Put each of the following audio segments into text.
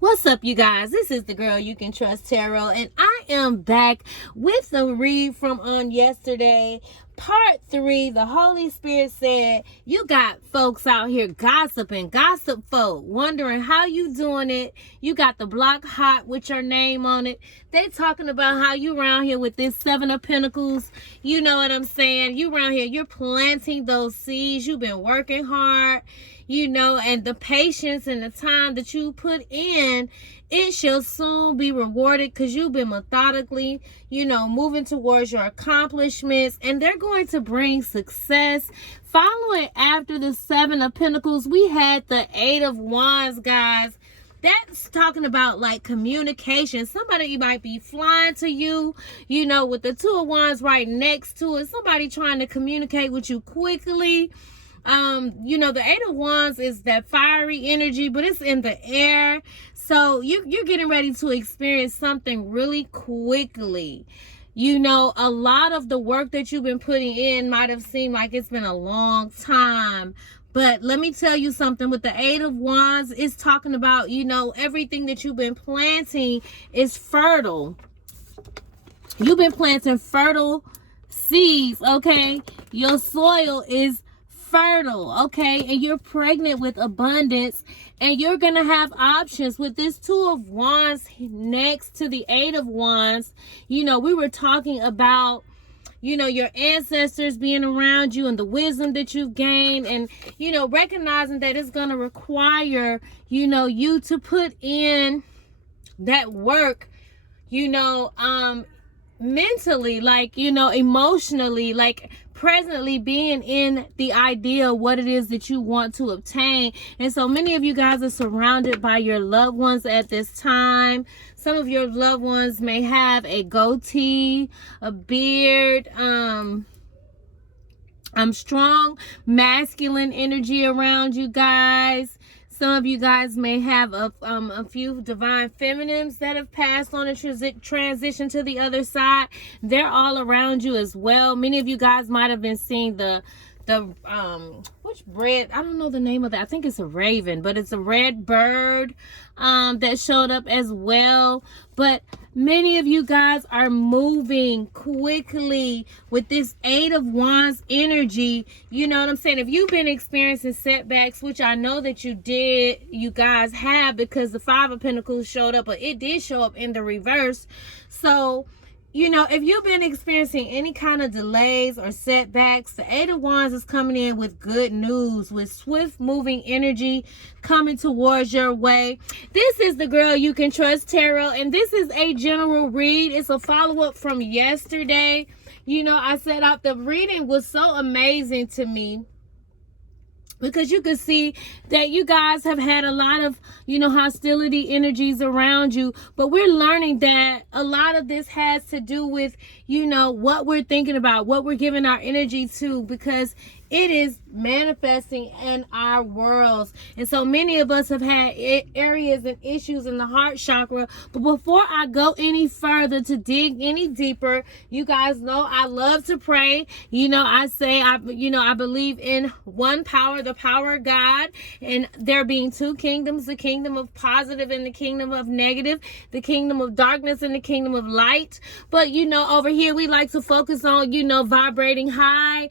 What's up, you guys? This is the girl you can trust, Tarot, and I am back with the read from on yesterday, part 3. The Holy Spirit said, you got folks out here gossiping, gossip folk, wondering how you doing it. You got the block hot with your name on it. They talking about how you around here with this 7 of Pentacles. You know what I'm saying? You around here, you're planting those seeds. You've been working hard. And the patience and the time that you put in, it shall soon be rewarded because you've been methodically, moving towards your accomplishments, and they're going to bring success. Following after the 7 of Pentacles, we had the 8 of Wands, guys. That's talking about like communication. Somebody might be flying to you, with the 2 of Wands right next to it. Somebody trying to communicate with you quickly. The 8 of Wands is that fiery energy, but it's in the air. So you're getting ready to experience something really quickly. A lot of the work that you've been putting in might have seemed like it's been a long time. But let me tell you something, with the 8 of Wands, it's talking about, everything that you've been planting is fertile. You've been planting fertile seeds, okay? Your soil is fertile, okay? And you're pregnant with abundance, and you're gonna have options with this 2 of Wands next to the 8 of Wands. We were talking about your ancestors being around you and the wisdom that you've gained, and recognizing that it's gonna require you to put in that work, mentally, emotionally, presently being in the idea of what it is that you want to obtain. And so many of you guys are surrounded by your loved ones at this time. Some of your loved ones may have a goatee, a beard, strong masculine energy around you guys. Some of you guys may have a few divine feminines that have passed on a transition to the other side. They're all around you as well. Many of you guys might have been seeing which red, I don't know the name of that. I think it's a raven, but it's a red bird that showed up as well. But many of you guys are moving quickly with this 8 of Wands energy. You know what I'm saying? If you've been experiencing setbacks, which I know that you guys have, because the 5 of Pentacles showed up, but it did show up in the reverse. So, if you've been experiencing any kind of delays or setbacks, the 8 of Wands is coming in with good news, with swift moving energy coming towards your way. This is the girl you can trust, Tarot, and this is a general read. It's a follow-up from yesterday. I said the reading was so amazing to me, because you could see that you guys have had a lot of, hostility energies around you. But we're learning that a lot of this has to do with, what we're thinking about, what we're giving our energy to, because it is manifesting in our worlds. And so many of us have had areas and issues in the heart chakra. But before I go any further to dig any deeper, you guys know I love to pray. I say, I believe in one power, the power of God, and there being 2 kingdoms, the kingdom of positive and the kingdom of negative, the kingdom of darkness and the kingdom of light. But, over here we like to focus on, vibrating high.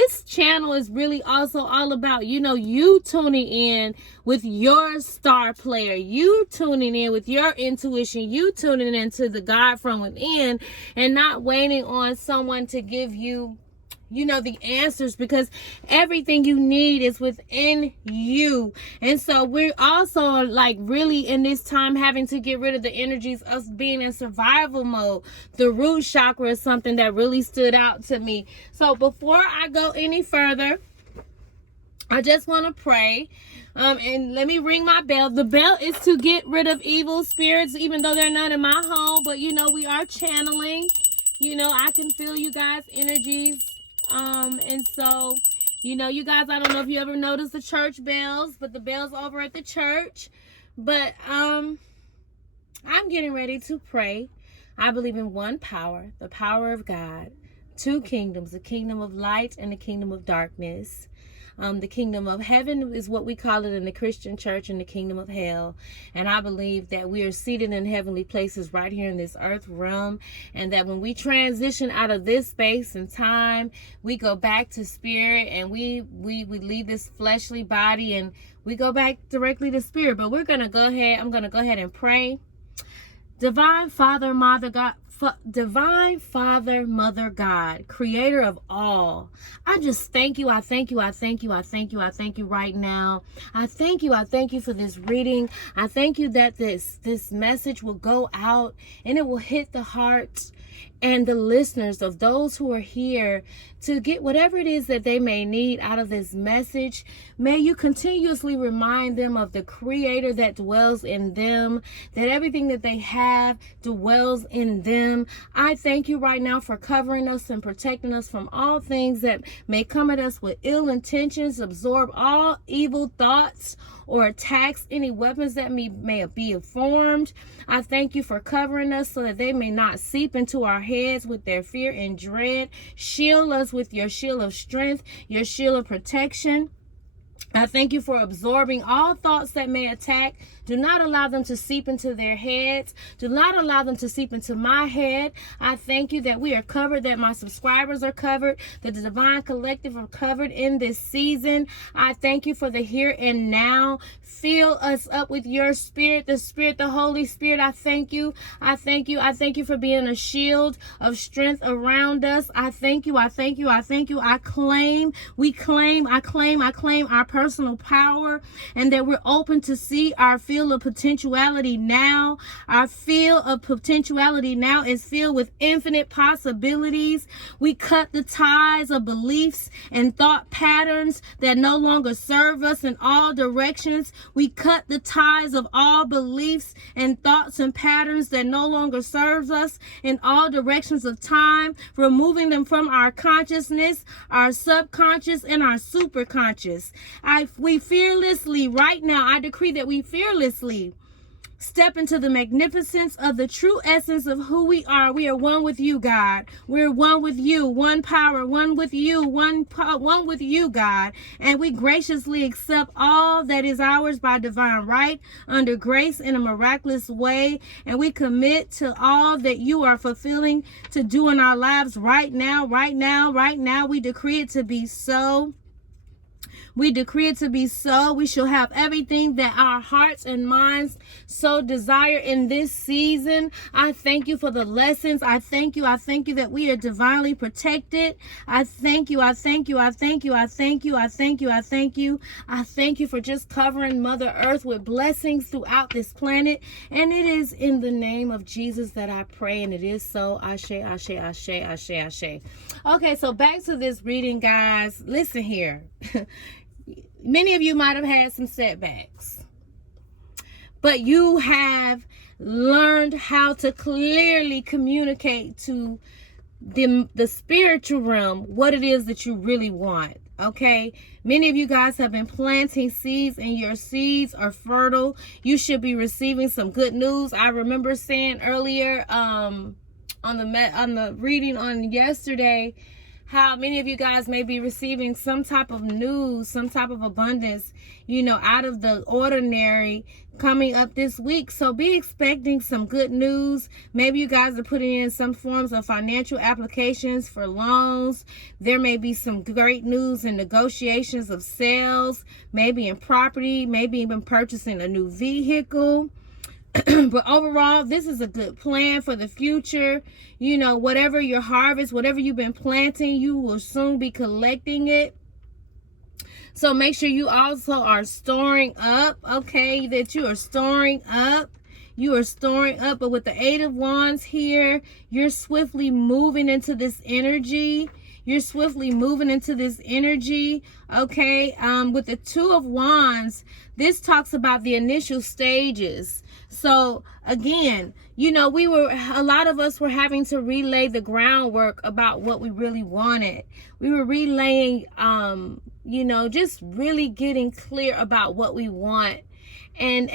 This channel is really also all about, you tuning in with your star player, you tuning in with your intuition, you tuning into the God from within, and not waiting on someone to give you, the answers, because everything you need is within you. And so we're also really in this time having to get rid of the energies of being in survival mode. The root chakra is something that really stood out to me. So before I go any further, I just want to pray. And let me ring my bell. The bell is to get rid of evil spirits, even though they're not in my home. But we are channeling. I can feel you guys' energies. And so, you guys, I don't know if you ever noticed the church bells, but the bells over at the church. But I'm getting ready to pray. I believe in one power, the power of God, 2 kingdoms, the kingdom of light and the kingdom of darkness. The kingdom of heaven is what we call it in the Christian church, and the kingdom of hell. And I believe that we are seated in heavenly places right here in this earth realm, and that when we transition out of this space and time, we go back to spirit, and we leave this fleshly body and we go back directly to spirit. But I'm going to go ahead and pray. Divine Father, Mother God, creator of all, I just thank you. I thank you right now. I thank you for this reading. I thank you that this message will go out and it will hit the hearts and the listeners of those who are here to get whatever it is that they may need out of this message. May you continuously remind them of the creator that dwells in them, that everything that they have dwells in them. I thank you right now for covering us and protecting us from all things that may come at us with ill intentions, absorb all evil thoughts or attacks, any weapons that may be formed. I thank you for covering us so that they may not seep into our heads with their fear and dread. Shield us with your shield of strength, your shield of protection. I thank you for absorbing all thoughts that may attack. Do not allow them to seep into their heads. Do not allow them to seep into my head. I thank you that we are covered, that my subscribers are covered, that the Divine Collective are covered in this season. I thank you for the here and now. Fill us up with your spirit, the Holy Spirit. I thank you. I thank you. I thank you for being a shield of strength around us. I thank you. I thank you. I thank you. I claim our personal power, and that we're open to see our field of potentiality now. Our field of potentiality now is filled with infinite possibilities. We cut the ties of beliefs and thought patterns that no longer serve us in all directions. We cut the ties of all beliefs and thoughts and patterns that no longer serves us in all directions of time, removing them from our consciousness, our subconscious, and our superconscious. We fearlessly, right now, I decree that we fearlessly step into the magnificence of the true essence of who we are. We are one with you, God. We're one with you, one power, one with you, one with you, God. And we graciously accept all that is ours by divine right, under grace in a miraculous way. And we commit to all that you are fulfilling to do in our lives right now, right now, right now. We decree it to be so. We decree it to be so. We shall have everything that our hearts and minds so desire in this season. I thank you for the lessons. I thank you that we are divinely protected. I thank you. I thank you for just covering Mother Earth with blessings throughout this planet. And it is in the name of Jesus that I pray, and it is so. Ashe, ashe, ashe, ashe, ashe. Okay, so back to this reading, guys. Listen here. Many of you might have had some setbacks, but you have learned how to clearly communicate to the spiritual realm what it is that you really want. Okay, many of you guys have been planting seeds, and your seeds are fertile. You should be receiving some good news. I remember saying earlier on the reading on yesterday how many of you guys may be receiving some type of news, some type of abundance, out of the ordinary coming up this week. So be expecting some good news. Maybe you guys are putting in some forms of financial applications for loans. There may be some great news in negotiations of sales, maybe in property, maybe even purchasing a new vehicle. But overall, this is a good plan for the future. Whatever your harvest, whatever you've been planting, you will soon be collecting it. So make sure you also are storing up, okay, that you are storing up. You are storing up, but with the Eight of Wands here, you're swiftly moving into this energy. You're swiftly moving into this energy, okay? With the Two of Wands, this talks about the initial stages. So again, a lot of us were having to relay the groundwork about what we really wanted. We were relaying, just really getting clear about what we want, and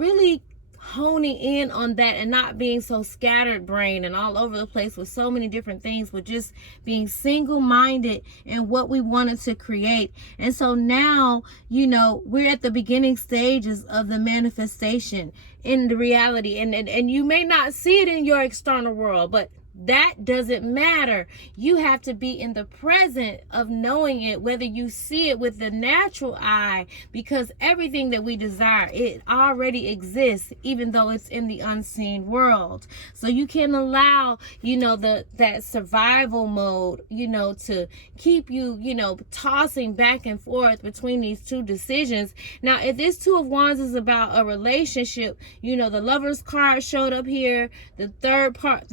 really honing in on that and not being so scattered brain and all over the place with so many different things, but just being single-minded in what we wanted to create. And so now, you know, we're at the beginning stages of the manifestation in the reality, and you may not see it in your external world, but that doesn't matter. You have to be in the present of knowing it, whether you see it with the natural eye, because everything that we desire, it already exists, even though it's in the unseen world. So you can allow, you know, that survival mode, you know, to keep you, you know, tossing back and forth between these two decisions. Now, if this Two of Wands is about a relationship, you know, the Lover's card showed up here, the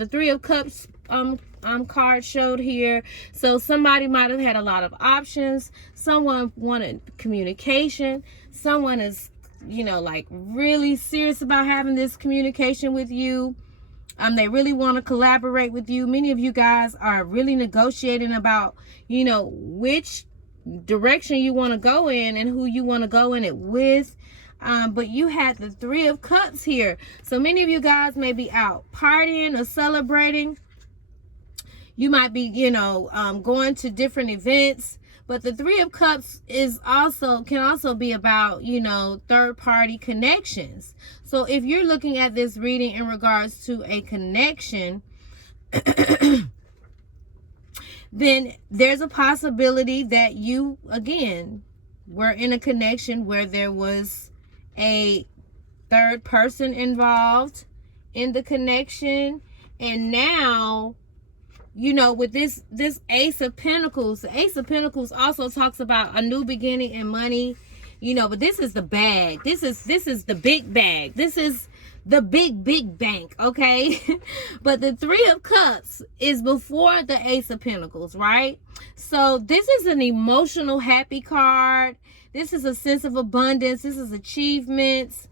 Three of Cups card showed here. So somebody might have had a lot of options. Someone wanted communication. Someone is, you know, like really serious about having this communication with you. They really want to collaborate with you. Many of you guys are really negotiating about, you know, which direction you want to go in and who you want to go in it with. But you had the Three of Cups here. So many of you guys may be out partying or celebrating. You might be, you know, going to different events. But the Three of Cups can also be about, you know, third-party connections. So if you're looking at this reading in regards to a connection, then there's a possibility that you, again, were in a connection where there was a third person involved in the connection. And now, you know, with this Ace of Pentacles, the Ace of Pentacles also talks about a new beginning and money, you know, but this is the bag. This is the big bag. This is the big bank, okay? But the Three of Cups is before the Ace of Pentacles, right? So this is an emotional happy card. This is a sense of abundance. This is achievements.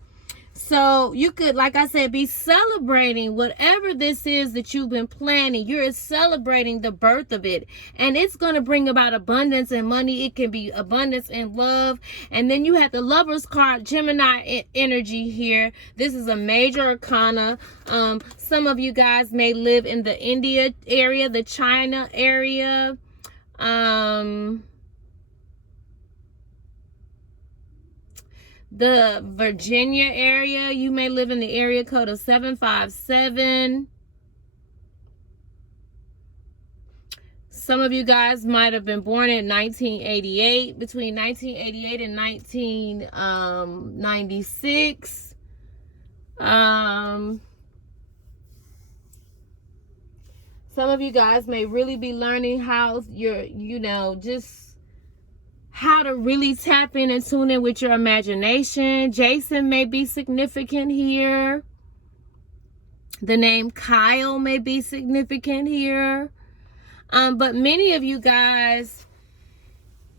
So you could, like I said, be celebrating whatever this is that you've been planning. You're celebrating the birth of it. And it's going to bring about abundance and money. It can be abundance and love. And then you have the Lover's card, Gemini energy here. This is a major arcana. Some of you guys may live in the India area, the China area. The Virginia area, you may live in the area code of 757. Some of you guys might have been born in 1988, between 1988 and 1996. Some of you guys may really be learning how just how to really tap in and tune in with your imagination. Jason may be significant here. The name Kyle may be significant here. But many of you guys,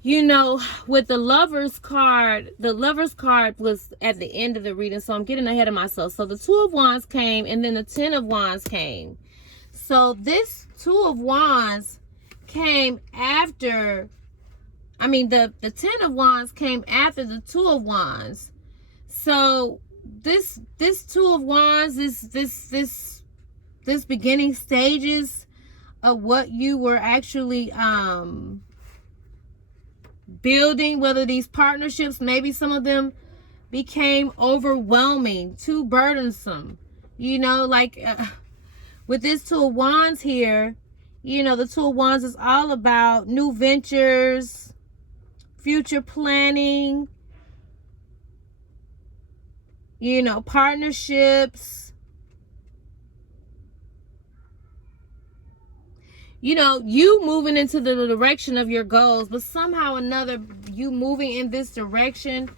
you know, with the Lover's card was at the end of the reading, so I'm getting ahead of myself. So the Two of Wands came, and then the Ten of Wands came. So this Two of Wands came after, the Ten of Wands came after the Two of Wands. So this Two of Wands, this beginning stages of what you were actually building, whether these partnerships, maybe some of them became overwhelming, too burdensome. You know, like with this Two of Wands here, you know, the Two of Wands is all about new ventures, future planning, you know, partnerships. You know, you moving into the direction of your goals, but somehow or another, you moving in this direction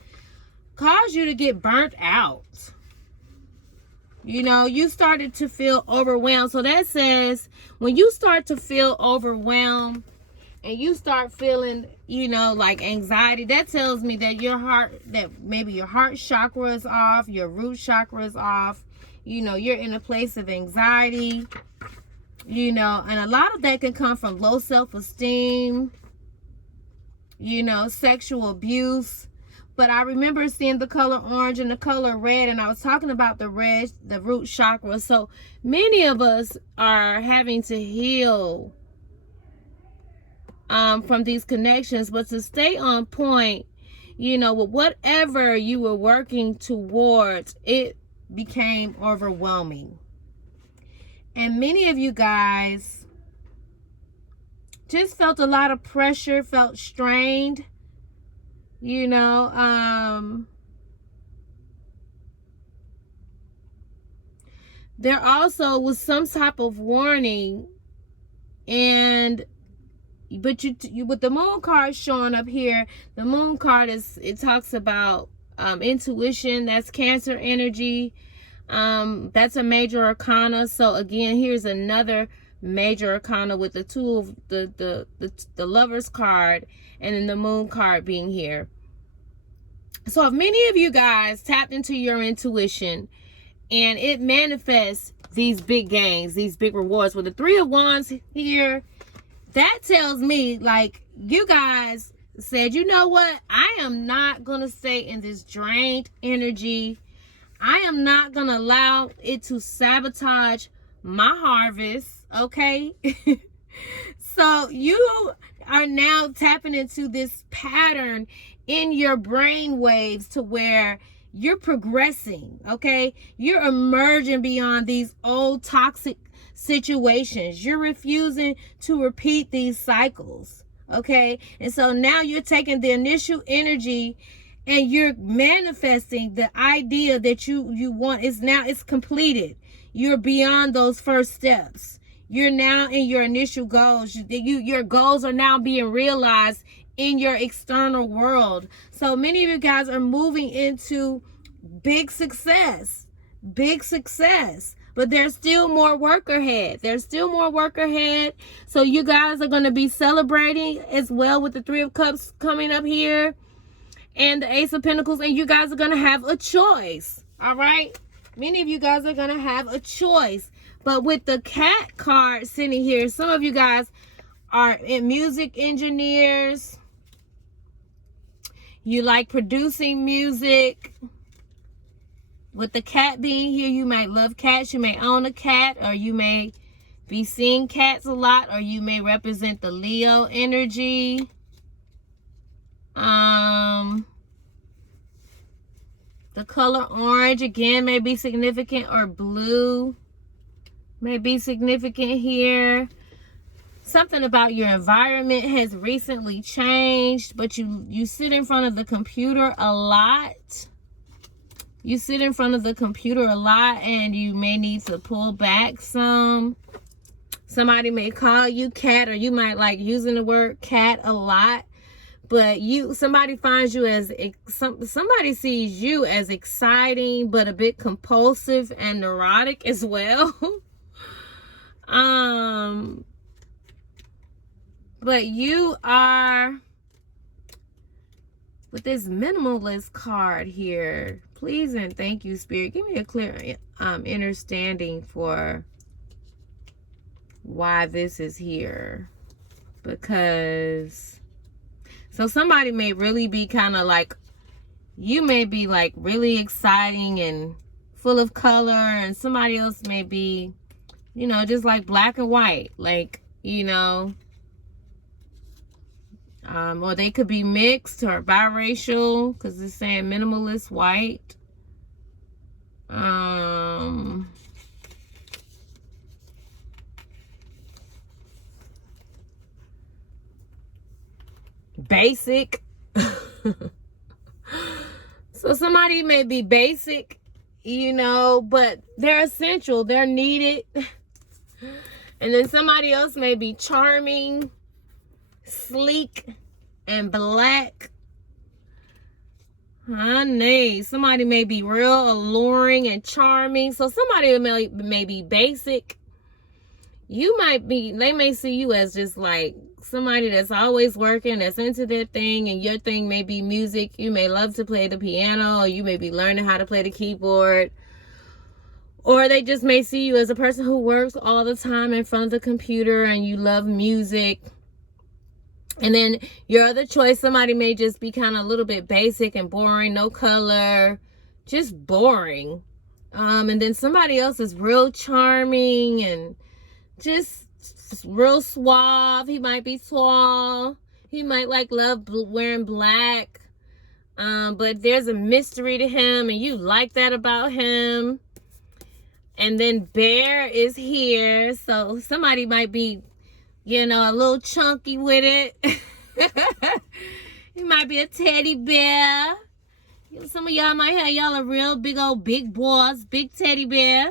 caused you to get burnt out. You know, you started to feel overwhelmed. So that says when you start to feel overwhelmed and you start feeling, you know, like anxiety, that tells me that maybe your heart chakra is off, your root chakra is off. You know, you're in a place of anxiety. You know, and a lot of that can come from low self-esteem, you know, sexual abuse. but I remember seeing the color orange and the color red, and I was talking about the red, the root chakra. So many of us are having to heal from these connections, but to stay on point, you know, with whatever you were working towards, it became overwhelming. And many of you guys just felt a lot of pressure, felt strained, you know. There also was some type of warning, but you with the moon card showing up here, the moon card it talks about intuition. That's Cancer energy. That's a major arcana. So again, here's another major arcana with the two of the Lovers card and then the moon card being here. So if many of you guys tapped into your intuition and it manifests these big gains, these big rewards with the Three of Wands here, that tells me like you guys said, you know what, I am not gonna stay in this drained energy. I am not gonna allow it to sabotage my harvest. Okay. So you are now tapping into this pattern in your brain waves to where you're progressing. Okay, you're emerging beyond these old toxic situations. You're refusing to repeat these cycles. Okay, and so now you're taking the initial energy and you're manifesting the idea that you want. It's completed. You're beyond those first steps. You're now in your initial goals. Your goals are now being realized in your external world. So many of you guys are moving into big success. But there's still more work ahead. So you guys are going to be celebrating as well with the Three of Cups coming up here and the Ace of Pentacles. And you guys are going to have a choice. All right. Many of you guys are going to have a choice. But with the Cat card sitting here, some of you guys are music engineers. You like producing music. With the cat being here, you might love cats. You may own a cat, or you may be seeing cats a lot, or you may represent the Leo energy. The color orange again may be significant, or blue may be significant here. Something about your environment has recently changed, but you sit in front of the computer a lot. You sit in front of the computer a lot and you may need to pull back some. Somebody may call you cat, or you might like using the word cat a lot. But somebody finds you as, somebody sees you as exciting, but a bit compulsive and neurotic as well. But you are, with this minimalist card here, please and thank you, Spirit. Give me a clear understanding for why this is here. Because, so somebody may really be kind of like, you may be like really exciting and full of color, and somebody else may be, you know, just like black and white, like, you know, or they could be mixed or biracial, because it's saying minimalist white. Basic. So somebody may be basic, you know, but they're essential, they're needed. And then somebody else may be charming, sleek, and black. Honey, somebody may be real alluring and charming. So somebody may be basic. They may see you as just like somebody that's always working, that's into their thing, and your thing may be music. You may love to play the piano, or you may be learning how to play the keyboard. Or they just may see you as a person who works all the time in front of the computer and you love music. And then your other choice, somebody may just be kind of a little bit basic and boring, no color, just boring. And then somebody else is real charming and just real suave. He might be tall. He might love wearing black. But there's a mystery to him and you like that about him. And then Bear is here. So somebody might be, you know, a little chunky with it. He might be a teddy bear. Some of y'all might have y'all a real big old big boss, big teddy bear.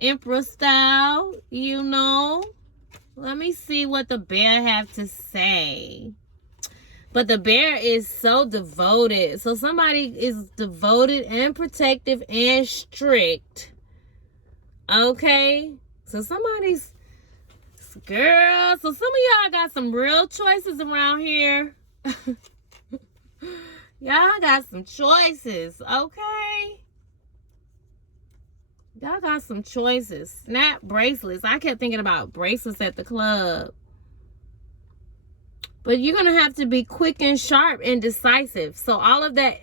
Emperor style, you know. Let me see what the bear have to say. But the bear is so devoted. So somebody is devoted and protective and strict. Okay? So somebody's... Girl, so some of y'all got some real choices around here. Y'all got some choices, okay? Y'all got some choices. Snap bracelets. I kept thinking about bracelets at the club. But you're going to have to be quick and sharp and decisive. So all of that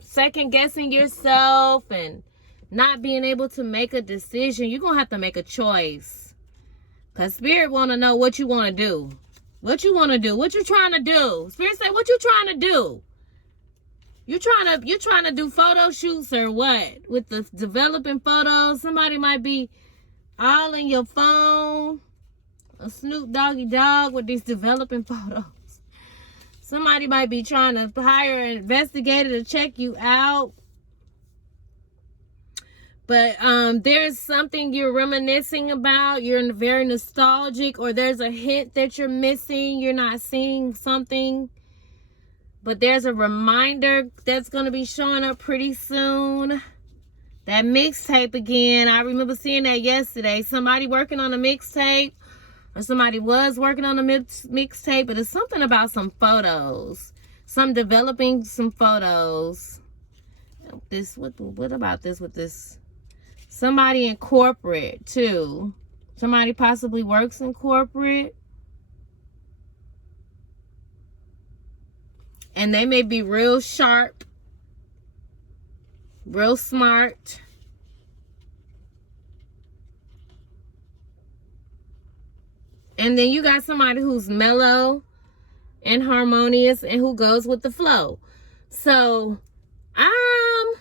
second guessing yourself and not being able to make a decision, you're going to have to make a choice. Because Spirit want to know what you want to do. What you want to do. What you trying to do. Spirit say, what you trying to do? You're trying to do photo shoots or what? With the developing photos. Somebody might be all in your phone. A Snoop Doggy Dog with these developing photos. Somebody might be trying to hire an investigator to check you out. But there's something you're reminiscing about. You're very nostalgic, or there's a hint that you're missing. You're not seeing something. But there's a reminder that's going to be showing up pretty soon. That mixtape again. I remember seeing that yesterday. Somebody working on a mixtape. Or somebody was working on a mixtape. But it's something about some photos. Some developing some photos. What about this with this? Somebody in corporate too. Somebody possibly works in corporate. And they may be real sharp. Real smart. And then you got somebody who's mellow and harmonious and who goes with the flow. So, oh,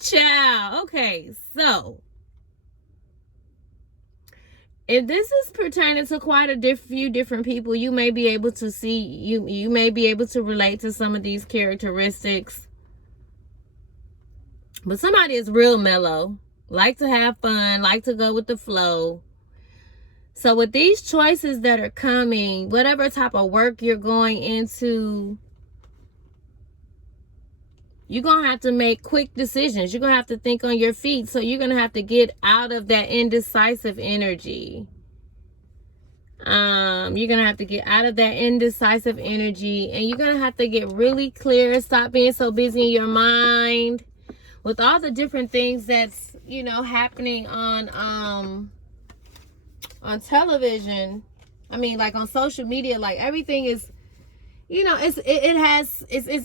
child. Okay, so if this is pertaining to quite a few different people, you may be able to see, you may be able to relate to some of these characteristics. But somebody is real mellow, like to have fun, like to go with the flow. So with these choices that are coming, whatever type of work you're going into, you're going to have to make quick decisions. You're going to have to think on your feet. So you're going to have to get out of that indecisive energy. You're going to have to get out of that indecisive energy. And you're going to have to get really clear. Stop being so busy in your mind. With all the different things that's, you know, happening on television. I mean, like on social media, like everything is, you know, it's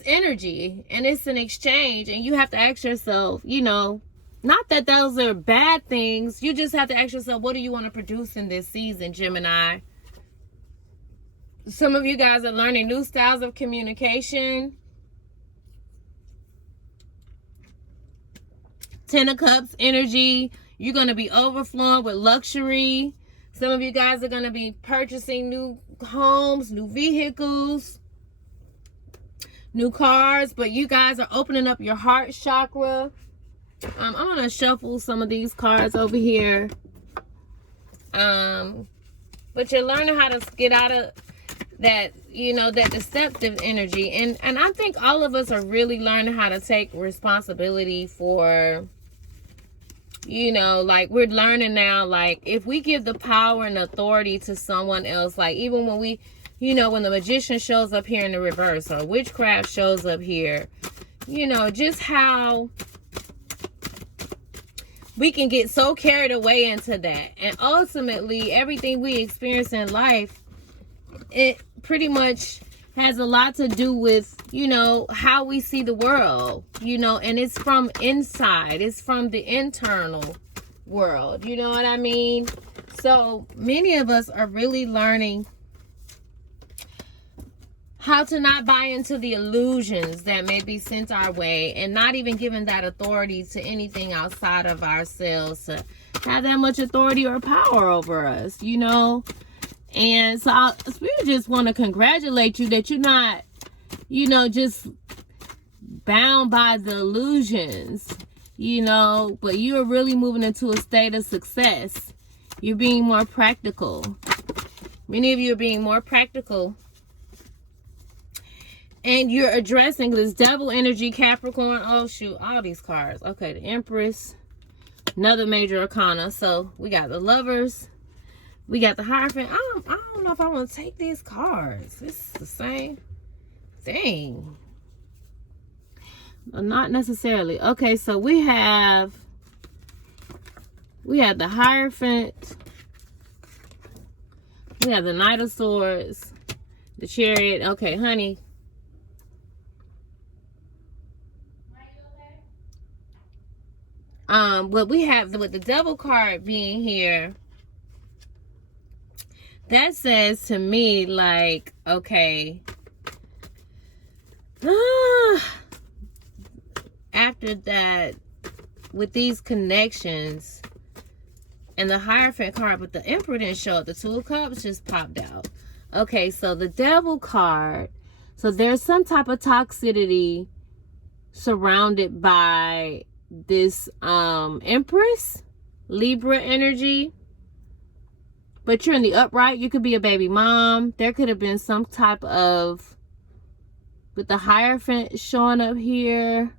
energy and it's an exchange, and you have to ask yourself, you know, not that those are bad things. You just have to ask yourself, what do you want to produce in this season, Gemini? Some of you guys are learning new styles of communication. Ten of Cups energy. You're going to be overflowing with luxury. Some of you guys are going to be purchasing new homes, new vehicles, new cars, but you guys are opening up your heart chakra. I'm going to shuffle some of these cards over here. But you're learning how to get out of that, you know, that deceptive energy. And I think all of us are really learning how to take responsibility for, you know, like we're learning now, like if we give the power and authority to someone else, like even when we, you know, when the magician shows up here in the reverse or witchcraft shows up here, you know, just how we can get so carried away into that. And ultimately, everything we experience in life, it pretty much has a lot to do with, you know, how we see the world, you know, and it's from inside. It's from the internal world. You know what I mean? So many of us are really learning how to not buy into the illusions that may be sent our way, and not even giving that authority to anything outside of ourselves to have that much authority or power over us, you know. And so Spirit just want to congratulate you that you're not, you know, just bound by the illusions, you know, but you're really moving into a state of success. You're being more practical. Many of you are being more practical. And you're addressing this devil energy, Capricorn. Oh, shoot. All these cards. Okay, the Empress. Another major arcana. So, we got the Lovers. We got the Hierophant. I don't know if I want to take these cards. It's the same thing. Not necessarily. Okay, so we have the Hierophant. We have the Knight of Swords. The Chariot. Okay, honey. What we have with the Devil card being here, that says to me, like, okay, after that, with these connections, and the Hierophant card, but the Emperor didn't show up. The Two of Cups just popped out. Okay, so the Devil card, so there's some type of toxicity surrounded by this Empress, Libra energy. But you're in the upright. You could be a baby mom. There could have been some type of, with the Hierophant showing up here,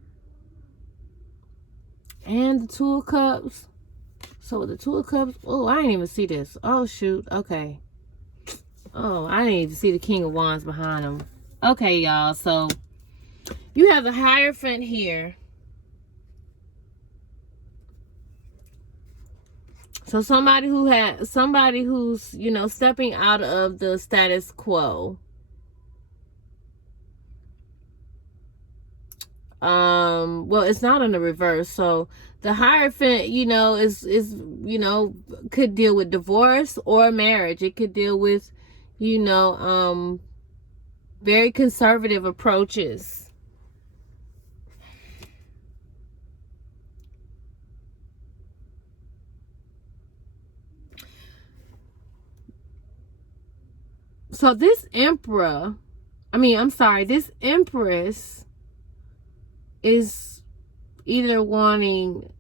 and the Two of Cups. So with the Two of Cups, oh, I didn't even see this. Oh, shoot. Okay. Oh, I didn't even see the King of Wands behind them. Okay, y'all. So you have the Hierophant here. So somebody who's, you know, stepping out of the status quo. Well, it's not in the reverse. So the Hierophant, you know, is you know, could deal with divorce or marriage. It could deal with, you know, very conservative approaches. So this Emperor, this Empress is either wanting,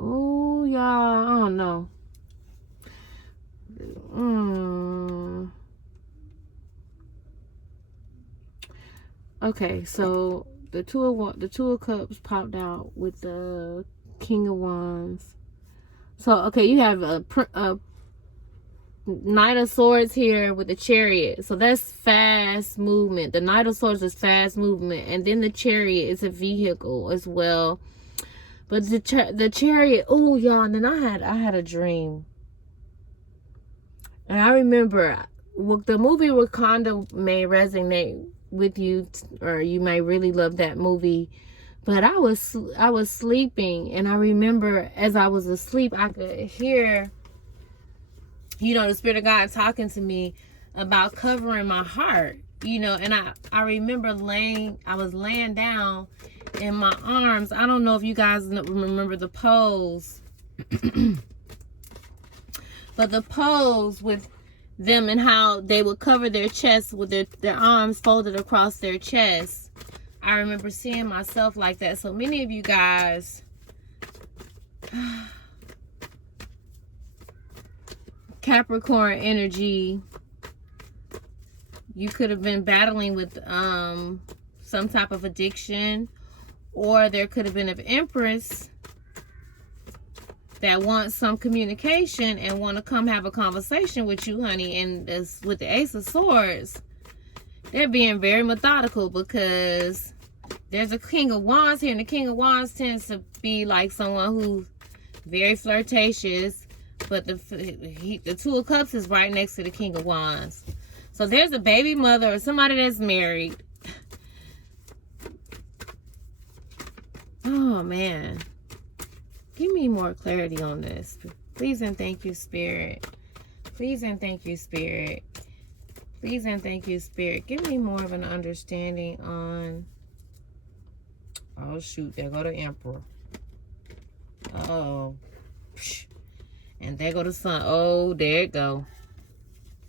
oh, y'all, I don't know. Okay, so the two of Cups popped out with the King of Wands. So, okay, you have a Knight of Swords here with the Chariot. So that's fast movement. The Knight of Swords is fast movement, and then the Chariot is a vehicle as well. But the Chariot, oh, y'all, and then I had a dream. And I remember, the movie Wakanda may resonate with you, or you may really love that movie. But I was sleeping, and I remember as I was asleep, I could hear, you know, the Spirit of God talking to me about covering my heart, you know. And I remember I was laying down in my arms. I don't know if you guys remember the pose, but the pose with them and how they would cover their chest with their arms folded across their chest. I remember seeing myself like that. So many of you guys, Capricorn energy, you could have been battling with some type of addiction, or there could have been an Empress that wants some communication and want to come have a conversation with you, honey. And this, with the Ace of Swords, they're being very methodical because there's a King of Wands here, and the King of Wands tends to be like someone who very flirtatious, but the Two of Cups is right next to the King of Wands. So there's a baby mother or somebody that's married. Oh, man. Give me more clarity on this. Please and thank you, Spirit. Please and thank you, Spirit. Please and thank you, Spirit. Give me more of an understanding on... Oh, shoot. There go the Emperor. Oh. And there go the Sun. Oh, there it go.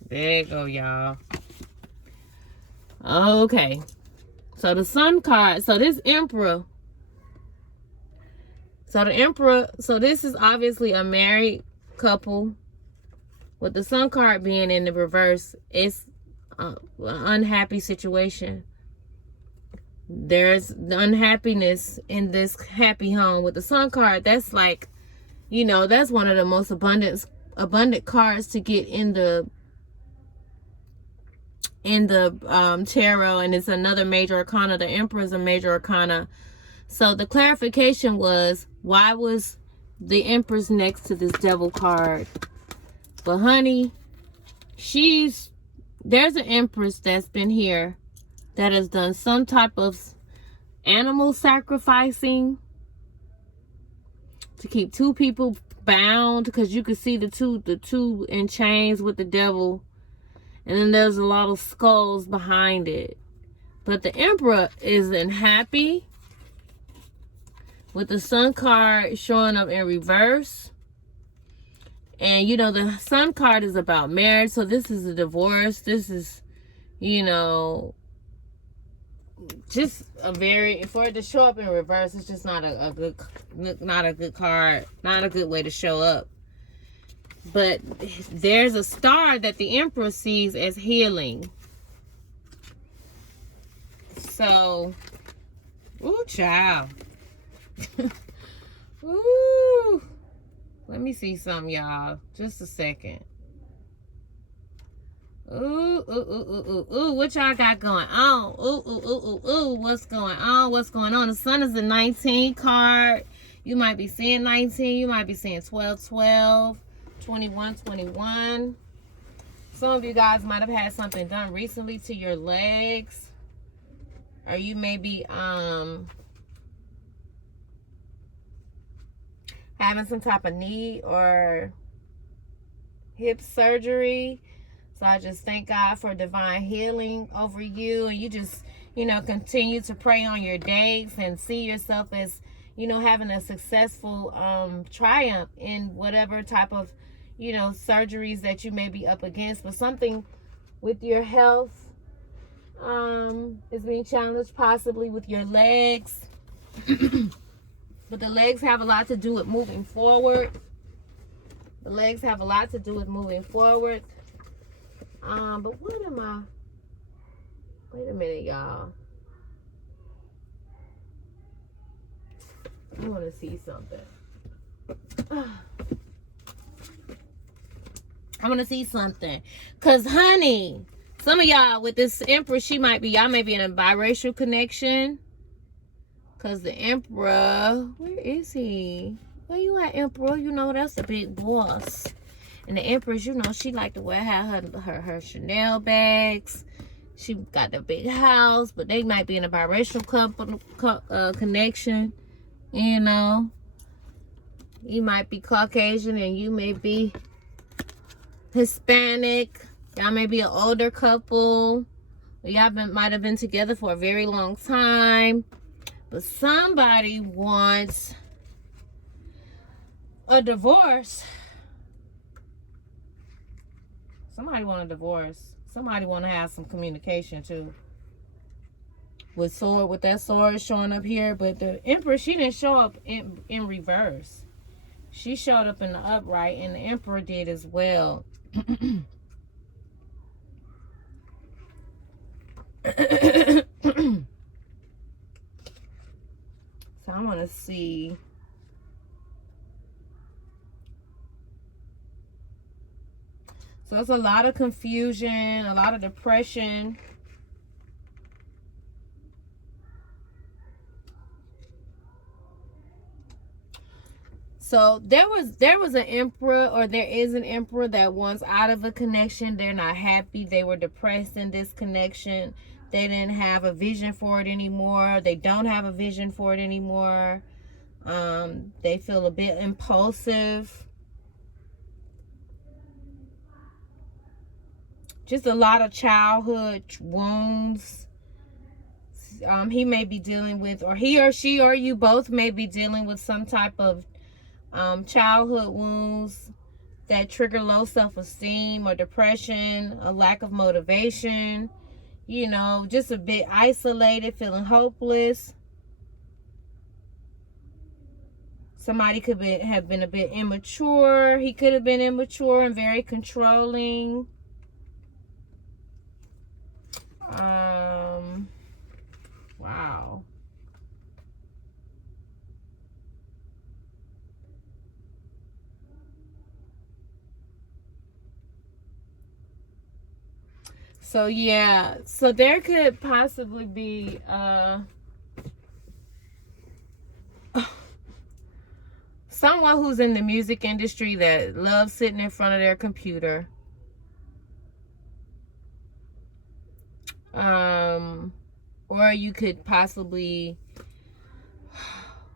There it go, y'all. Okay. So the Sun card. So this Emperor... So the Emperor, so this is obviously a married couple. With the Sun card being in the reverse, it's an unhappy situation. There's the unhappiness in this happy home. With the Sun card, that's like, you know, that's one of the most abundant cards to get in the tarot, and it's another major arcana. The Emperor is a major arcana. So the clarification was, why was the Empress next to this Devil card? But honey, there's an Empress that's been here that has done some type of animal sacrificing to keep two people bound, because you can see the two in chains with the Devil, and then there's a lot of skulls behind it. But the Emperor isn't happy. With the Sun card showing up in reverse. And, you know, the Sun card is about marriage. So this is a divorce. This is, you know, just a very... For it to show up in reverse, it's just not a good card. Not a good way to show up. But there's a star that the Emperor sees as healing. So, ooh, child. Ooh, let me see some, y'all. Just a second. Ooh, what y'all got going on? Ooh, what's going on? What's going on? The Sun is a 19 card. You might be seeing 19. You might be seeing 12, 12, 21, 21. Some of you guys might have had something done recently to your legs. Or you may be, having some type of knee or hip surgery. So I just thank God for divine healing over you. And you just, you know, continue to pray on your dates and see yourself as, you know, having a successful triumph in whatever type of, you know, surgeries that you may be up against. But something with your health is being challenged, possibly with your legs. But the legs have a lot to do with moving forward. The legs have a lot to do with moving forward. But what am I? Wait a minute, y'all. I want to see something. I want to see something. Because, honey, some of y'all with this Empress, y'all may be in a biracial connection. Because the Emperor, where is he? Where you at, Emperor? You know, that's the big boss. And the Empress, you know, she like to have her Chanel bags. She got the big house, but they might be in a biracial connection. You know, you might be Caucasian and you may be Hispanic. Y'all may be an older couple. Y'all might have been together for a very long time. But somebody wants a divorce. Somebody want a divorce. Somebody want to have some communication too. With that sword showing up here. But the Emperor, she didn't show up in reverse. She showed up in the upright, and the Emperor did as well. So I want to see. So it's a lot of confusion, a lot of depression. So there was an emperor, or there is an emperor that wants out of a connection. They're not happy. They were depressed in this connection. They didn't have a vision for it anymore. They don't have a vision for it anymore. They feel a bit impulsive. Just a lot of childhood wounds. He may be dealing with, or he or she or you both may be dealing with some type of childhood wounds that trigger low self-esteem or depression, a lack of motivation, you know, just a bit isolated, feeling hopeless. Somebody could have been a bit immature. He could have been immature and very controlling. Wow. So yeah, so there could possibly be someone who's in the music industry that loves sitting in front of their computer. Or you could possibly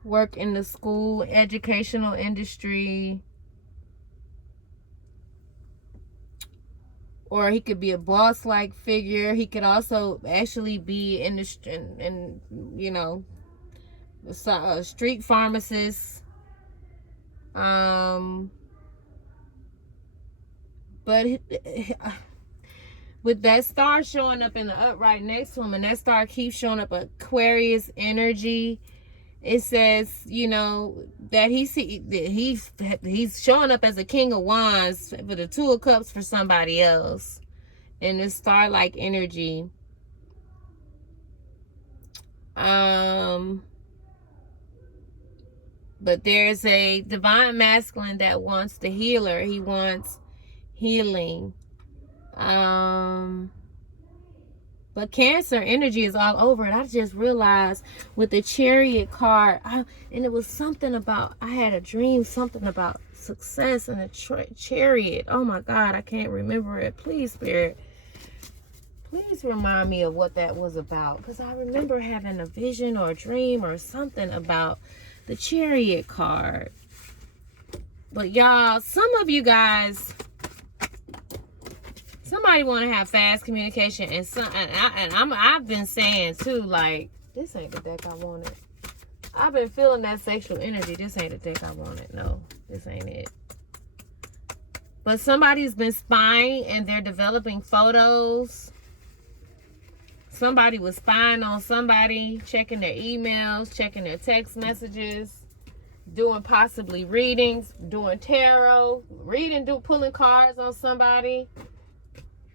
work in the school educational industry. Or he could be a boss-like figure. He could also actually be in the you know, a street pharmacist. But with that star showing up in the upright next to him, and that star keeps showing up Aquarius energy, it says, you know, that he's showing up as a King of Wands for the Two of Cups for somebody else in this star-like energy. But there's a divine masculine that wants the healer. He wants healing. But Cancer energy is all over it. I just realized with the Chariot card, and it was something about, I had a dream, something about success and a Chariot. Oh my God, I can't remember it. Please, Spirit, please remind me of what that was about. Because I remember having a vision or a dream or something about the Chariot card. But y'all, some of you guys, somebody want to have fast communication, and I've been saying too, like, this ain't the deck I wanted. I've been feeling that sexual energy. This ain't the deck I wanted. No, this ain't it. But somebody's been spying and they're developing photos. Somebody was spying on somebody, checking their emails, checking their text messages, doing possibly readings, doing tarot, pulling cards on somebody.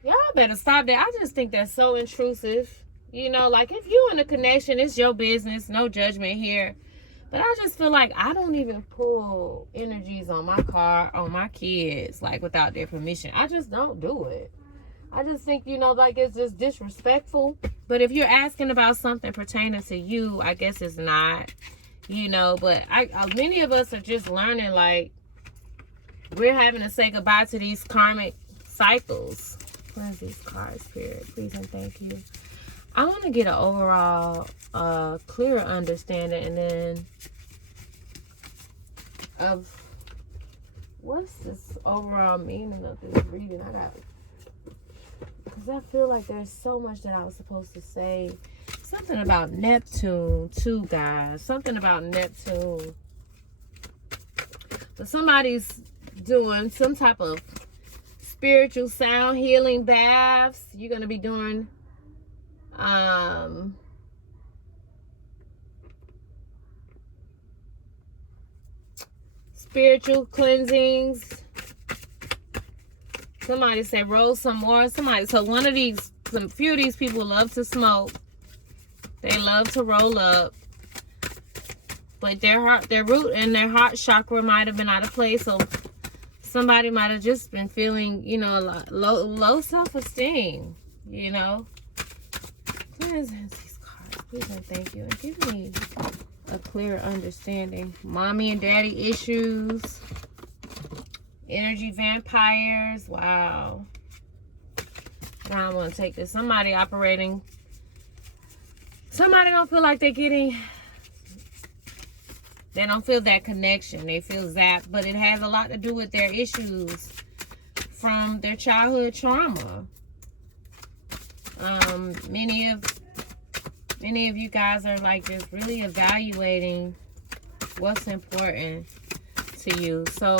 Y'all better stop that. I just think that's so intrusive. You know, like, if you in a connection, it's your business. No judgment here. But I just feel like I don't even pull energies on my car, on my kids, like, without their permission. I just don't do it. I just think, you know, like, it's just disrespectful. But if you're asking about something pertaining to you, I guess it's not, you know. But many of us are just learning, like, we're having to say goodbye to these karmic cycles. Cleanse these cards, Spirit, please and thank you. I want to get an overall clearer understanding, and then of what's this overall meaning of this reading. Because I feel like there's so much that I was supposed to say. Something about Neptune too, guys. Something about Neptune. So somebody's doing some type of spiritual sound healing baths. You're going to be doing spiritual cleansings. Somebody said roll some more. So a few of these people love to smoke. They love to roll up. But their root and their heart chakra might have been out of place. So somebody might have just been feeling, you know, low self-esteem, you know. Cleanse these cards, please and thank you. And give me a clear understanding. Mommy and daddy issues. Energy vampires. Wow. Now I want to take this. Somebody operating. Somebody don't feel like they're getting. They don't feel that connection. They feel zapped. But it has a lot to do with their issues from their childhood trauma. Many of you guys are like just really evaluating what's important to you. So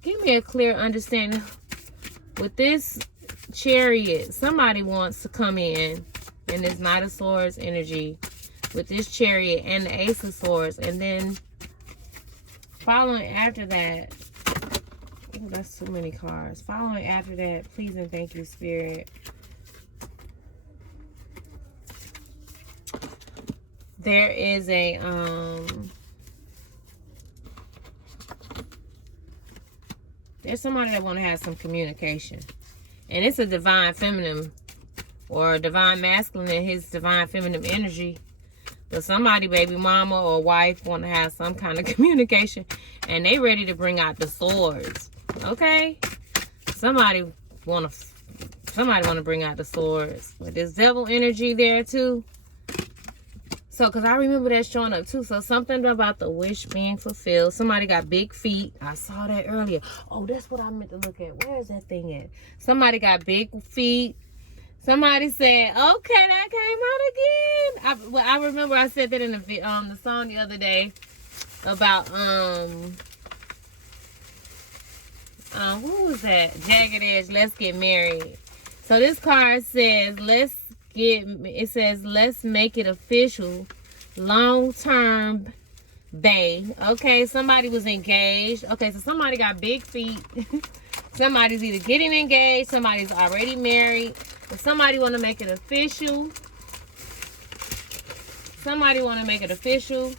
give me a clear understanding. With this Chariot, somebody wants to come in this Knight of Swords energy with this Chariot and the Ace of Swords, and then following after that, oh, that's too many cards. Following after that, please and thank you, Spirit. There is a there's somebody that want to have some communication, and it's a divine feminine or a divine masculine in his divine feminine energy. But somebody, baby mama or wife, want to have some kind of communication, and they ready to bring out the swords. Okay, somebody want to bring out the swords with this devil energy there too. So, because I remember that showing up too. So, something about the wish being fulfilled. Somebody got big feet. I saw that earlier. Oh, that's what I meant to look at. Where is that thing at? Somebody got big feet. Somebody said, okay, that came out again. I remember I said that in the song the other day about, what was that? Jagged Edge, Let's Get Married. So, this card says, let's make it official, long-term bae. Okay, somebody was engaged. Okay, so somebody got big feet. Somebody's either getting engaged, somebody's already married, but somebody want to make it official. Somebody want to make it official.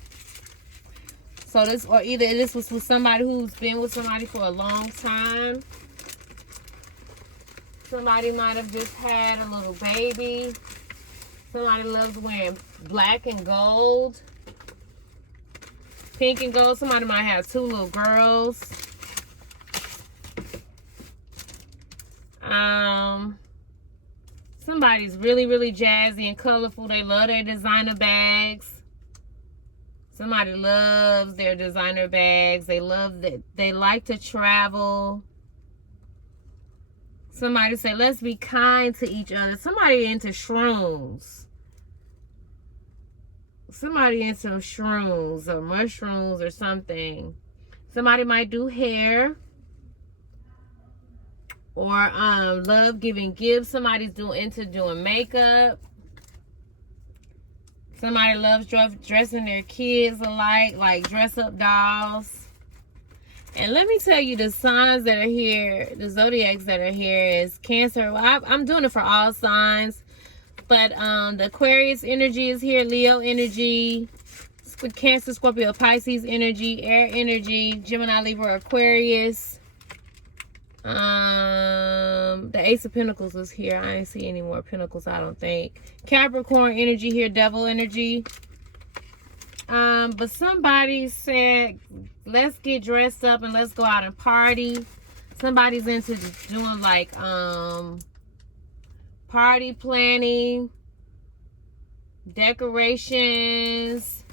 So this, or either this was with somebody who's been with somebody for a long time. Somebody might have just had a little baby. Somebody loves wearing black and gold. Pink and gold. Somebody might have 2 little girls. Somebody's really, really jazzy and colorful. They love their designer bags. Somebody loves their designer bags. They love that. They like to travel. Somebody said, let's be kind to each other. Somebody into shrooms. Somebody into shrooms or mushrooms or something. Somebody might do hair. Or love giving gifts. Somebody's into doing makeup. Somebody loves dressing their kids alike, like dress-up dolls. And let me tell you, the signs that are here, the zodiacs that are here is Cancer. Well, I'm doing it for all signs. But the Aquarius energy is here, Leo energy, Cancer, Scorpio, Pisces energy, air energy, Gemini, Libra, Aquarius. The Ace of Pentacles is here. I didn't see any more Pentacles, I don't think. Capricorn energy here, Devil energy. But somebody said, let's get dressed up and let's go out and party. Somebody's into doing like party planning, decorations,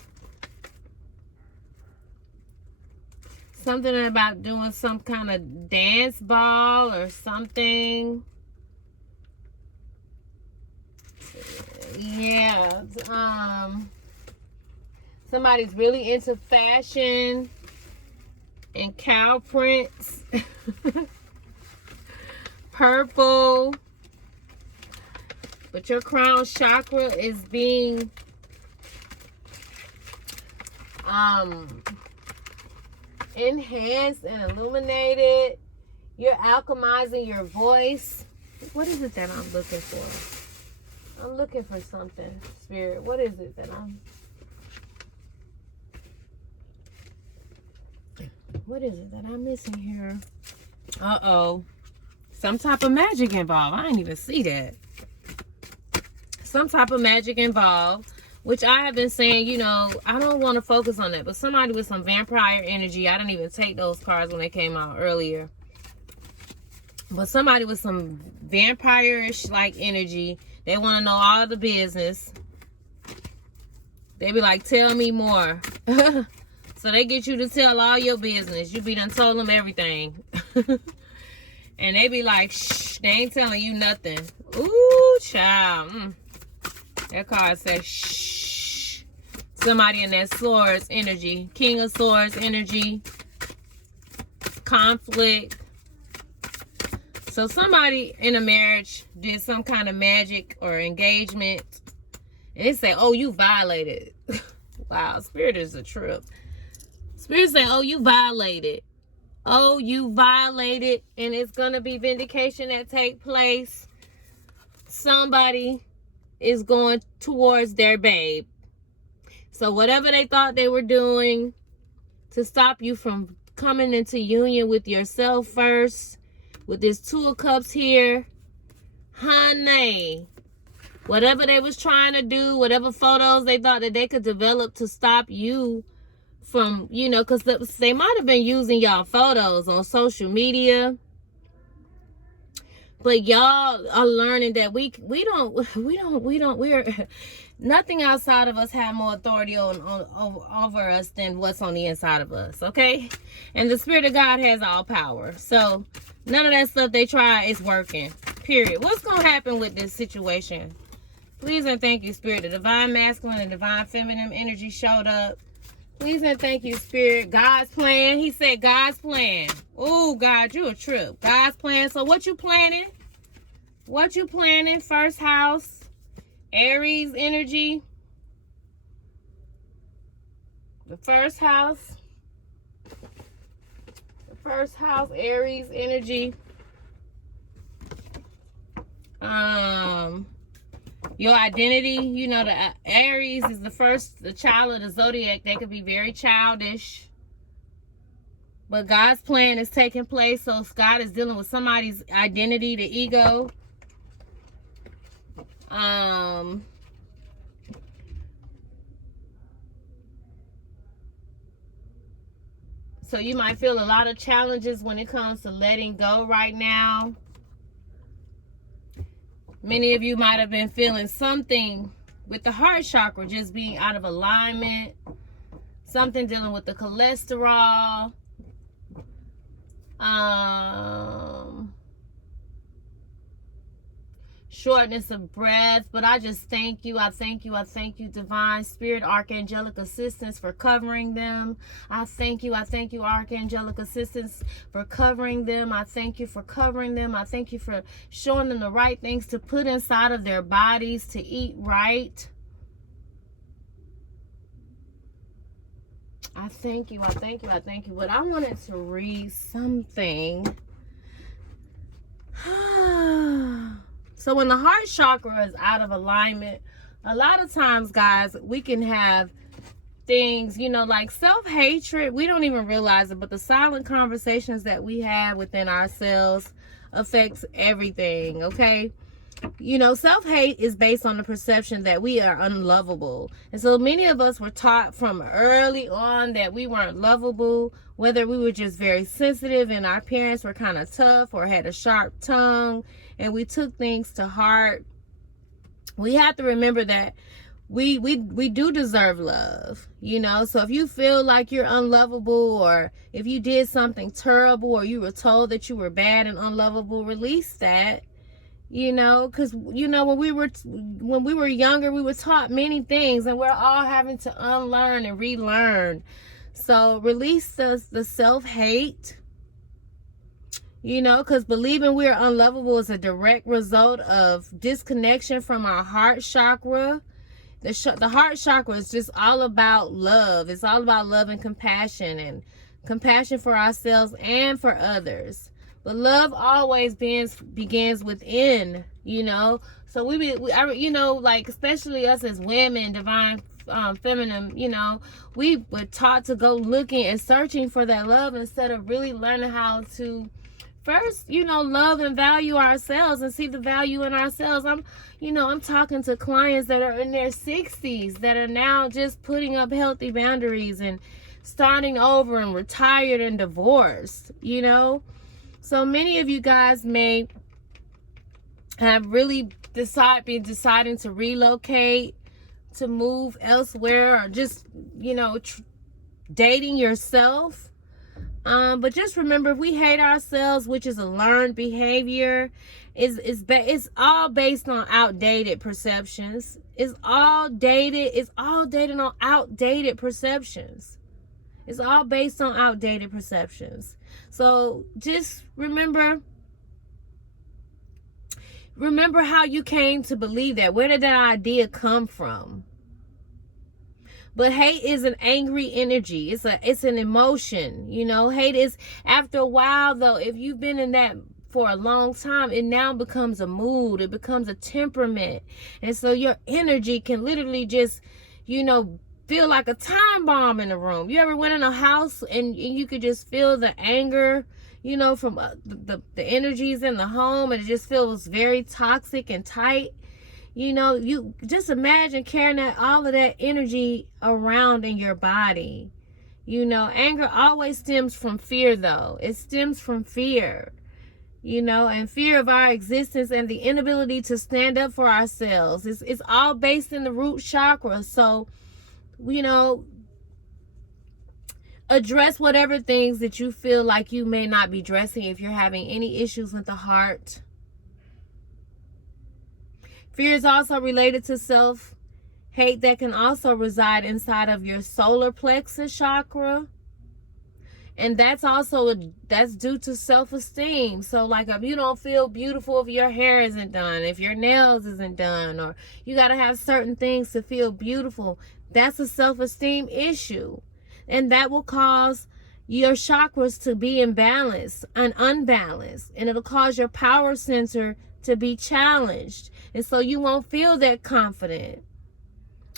something about doing some kind of dance ball or something. Yeah. Somebody's really into fashion and cow prints. Purple. But your crown chakra is being enhanced and illuminated. You're alchemizing your voice. What is it that I'm looking for? I'm looking for something, Spirit. What is it that what is it that I'm missing here? Uh-oh. Some type of magic involved. I didn't even see that. Some type of magic involved which I have been saying, you know, I don't want to focus on that, but somebody with some vampire energy, I didn't even take those cards when they came out earlier, but somebody with some vampire-ish like energy, they want to know all the business. They be like, tell me more. So they get you to tell all your business. You be done told them everything. And they be like, shh, they ain't telling you nothing. Ooh, child. That card says, shh. Somebody in that swords energy. King of swords energy. Conflict. So somebody in a marriage did some kind of magic or engagement. And they say, oh, you violated. Wow, spirit is a trip. Spirit say, oh, you violated. Oh, you violated. And it's going to be vindication that take place. Somebody is going towards their babe. So whatever they thought they were doing to stop you from coming into union with yourself first, with this Two of Cups here, honey, whatever they was trying to do, whatever photos they thought that they could develop to stop you from, you know, because they might have been using y'all photos on social media, but y'all are learning that we're nothing outside of us have more authority over us than what's on the inside of us, okay? And the Spirit of God has all power. So none of that stuff they try is working, period. What's going to happen with this situation? Please and thank you, Spirit. The divine masculine and divine feminine energy showed up. Please and thank you, Spirit. God's plan. He said God's plan. Oh, God, you a trip. God's plan. So what you planning? What you planning? First house. Aries energy. The first house. The first house. Aries energy. Your identity, you know, the Aries is the child of the zodiac. They could be very childish, but God's plan is taking place. So God is dealing with somebody's identity, the ego. So you might feel a lot of challenges when it comes to letting go right now. Many of you might have been feeling something with the heart chakra just being out of alignment. Something dealing with the cholesterol. Shortness of breath. But I just thank you. I thank you. I thank you, Divine Spirit, Archangelic Assistance, for covering them. I thank you. I thank you, Archangelic Assistance, for covering them. I thank you for covering them. I thank you for showing them the right things to put inside of their bodies to eat right. I thank you. I thank you. I thank you. But I wanted to read something. So when the heart chakra is out of alignment, a lot of times, guys, we can have things, you know, like self-hatred. We don't even realize it, but the silent conversations that we have within ourselves affects everything, okay? You know, self-hate is based on the perception that we are unlovable. And so many of us were taught from early on that we weren't lovable, whether we were just very sensitive and our parents were kind of tough or had a sharp tongue and we took things to heart. We have to remember that we do deserve love, you know. So if you feel like you're unlovable, or if you did something terrible, or you were told that you were bad and unlovable, release that. You know, because, you know, when we were younger, we were taught many things, and we're all having to unlearn and relearn. So release the self-hate, you know, because believing we're unlovable is a direct result of disconnection from our heart chakra. The heart chakra is just all about love. It's all about love and compassion for ourselves and for others. But love always begins within, you know. So you know, like, especially us as women, divine feminine, you know, we were taught to go looking and searching for that love instead of really learning how to first, love and value ourselves and see the value in ourselves. I'm talking to clients that are in their 60s that are now just putting up healthy boundaries and starting over and retired and divorced, So many of you guys may have really been deciding to relocate, to move elsewhere, or just, dating yourself. But just remember, if we hate ourselves, which is a learned behavior, it's all based on outdated perceptions. It's all dated on outdated perceptions. It's all based on outdated perceptions. So just remember how you came to believe that. Where did that idea come from? But hate is an angry energy. It's an emotion. Hate is, after a while though, if you've been in that for a long time, it now becomes a mood. It becomes a temperament. And so your energy can literally just, feel like a time bomb in the room. You ever went in a house and you could just feel the anger, from the energies in the home, and it just feels very toxic and tight. You just imagine carrying all of that energy around in your body. Anger always stems from fear, though. It stems from fear, and fear of our existence and the inability to stand up for ourselves. It's all based in the root chakra. So, address whatever things that you feel like you may not be addressing if you're having any issues with the heart. Fear is also related to self-hate that can also reside inside of your solar plexus chakra. And that's due to self-esteem. So like if you don't feel beautiful, if your hair isn't done, if your nails isn't done, or you got to have certain things to feel beautiful, that's a self-esteem issue. And that will cause your chakras to be imbalanced and unbalanced. And it'll cause your power center to be challenged. And so you won't feel that confident.